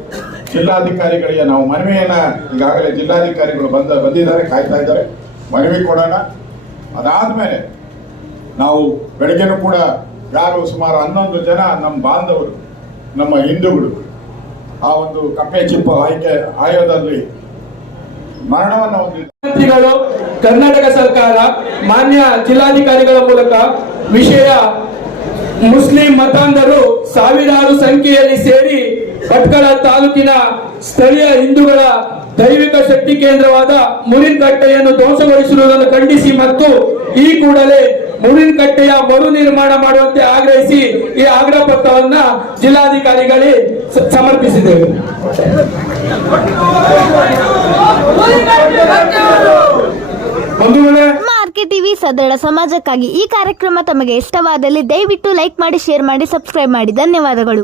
ಜಿಲ್ಲಾಧಿಕಾರಿಗಳಿಗೆ ನಾವು ಮನವಿಯನ್ನ ಈಗಾಗಲೇ ಜಿಲ್ಲಾಧಿಕಾರಿಗಳು ಬಂದಿದ್ದಾರೆ, ಕಾಯ್ತಾ ಇದ್ದಾರೆ, ಮನವಿ ಕೊಡೋಣ. ಅದಾದ್ಮೇಲೆ ನಾವು ಬೆಳಗ್ಗೆನೂ ಕೂಡ ಯಾರು ಸುಮಾರು 11 ಜನ ನಮ್ಮ ಬಾಂಧವರು, ನಮ್ಮ ಹಿಂದೂಗಳು ಆ ಒಂದು ಕಪ್ಪೆ ಚಿಪ್ಪು ಆಯೋಗದಲ್ಲಿ ಮರಣವನ್ನು ಹೊಂದಿದ್ದಾರೆ. ಮಂತ್ರಿಗಳು, ಕರ್ನಾಟಕ ಸರ್ಕಾರ, ಮಾನ್ಯ ಜಿಲ್ಲಾಧಿಕಾರಿಗಳ ಮೂಲಕ ವಿಷಯ ಮುಸ್ಲಿಂ ಮತಾಂಧರು ಸಾವಿರಾರು ಸಂಖ್ಯೆಯಲ್ಲಿ ಸೇರಿ ಭಟ್ಕಳ ತಾಲೂಕಿನ ಸ್ಥಳೀಯ ಹಿಂದೂಗಳ ದೈವಿಕ ಶಕ್ತಿ ಕೇಂದ್ರವಾದ ಮುರಿನ್ ಕಟ್ಟೆಯನ್ನು ಧ್ವಂಸಗೊಳಿಸಿರುವುದನ್ನು ಖಂಡಿಸಿ ಮತ್ತು ಈ ಕೂಡಲೇ ಮುರಿನ್ ಕಟ್ಟೆಯ ಮರು ನಿರ್ಮಾಣ ಮಾಡುವಂತೆ ಆಗ್ರಹಿಸಿ ಈ ಆಗ್ರಹ ಪತ್ರವನ್ನ ಜಿಲ್ಲಾಧಿಕಾರಿಗಳಿಗೆ ಸಮರ್ಪಿಸಿದ್ದೇವೆ. ಆರ್ಕೆ ಟಿವಿ ಸದೃಢ ಸಮಾಜಕ್ಕಾಗಿ ಈ ಕಾರ್ಯಕ್ರಮ ತಮಗೆ ಇಷ್ಟವಾದಲ್ಲಿ ದಯವಿಟ್ಟು ಲೈಕ್ ಮಾಡಿ, ಶೇರ್ ಮಾಡಿ, ಸಬ್ಸ್ಕ್ರೈಬ್ ಮಾಡಿ. ಧನ್ಯವಾದಗಳು.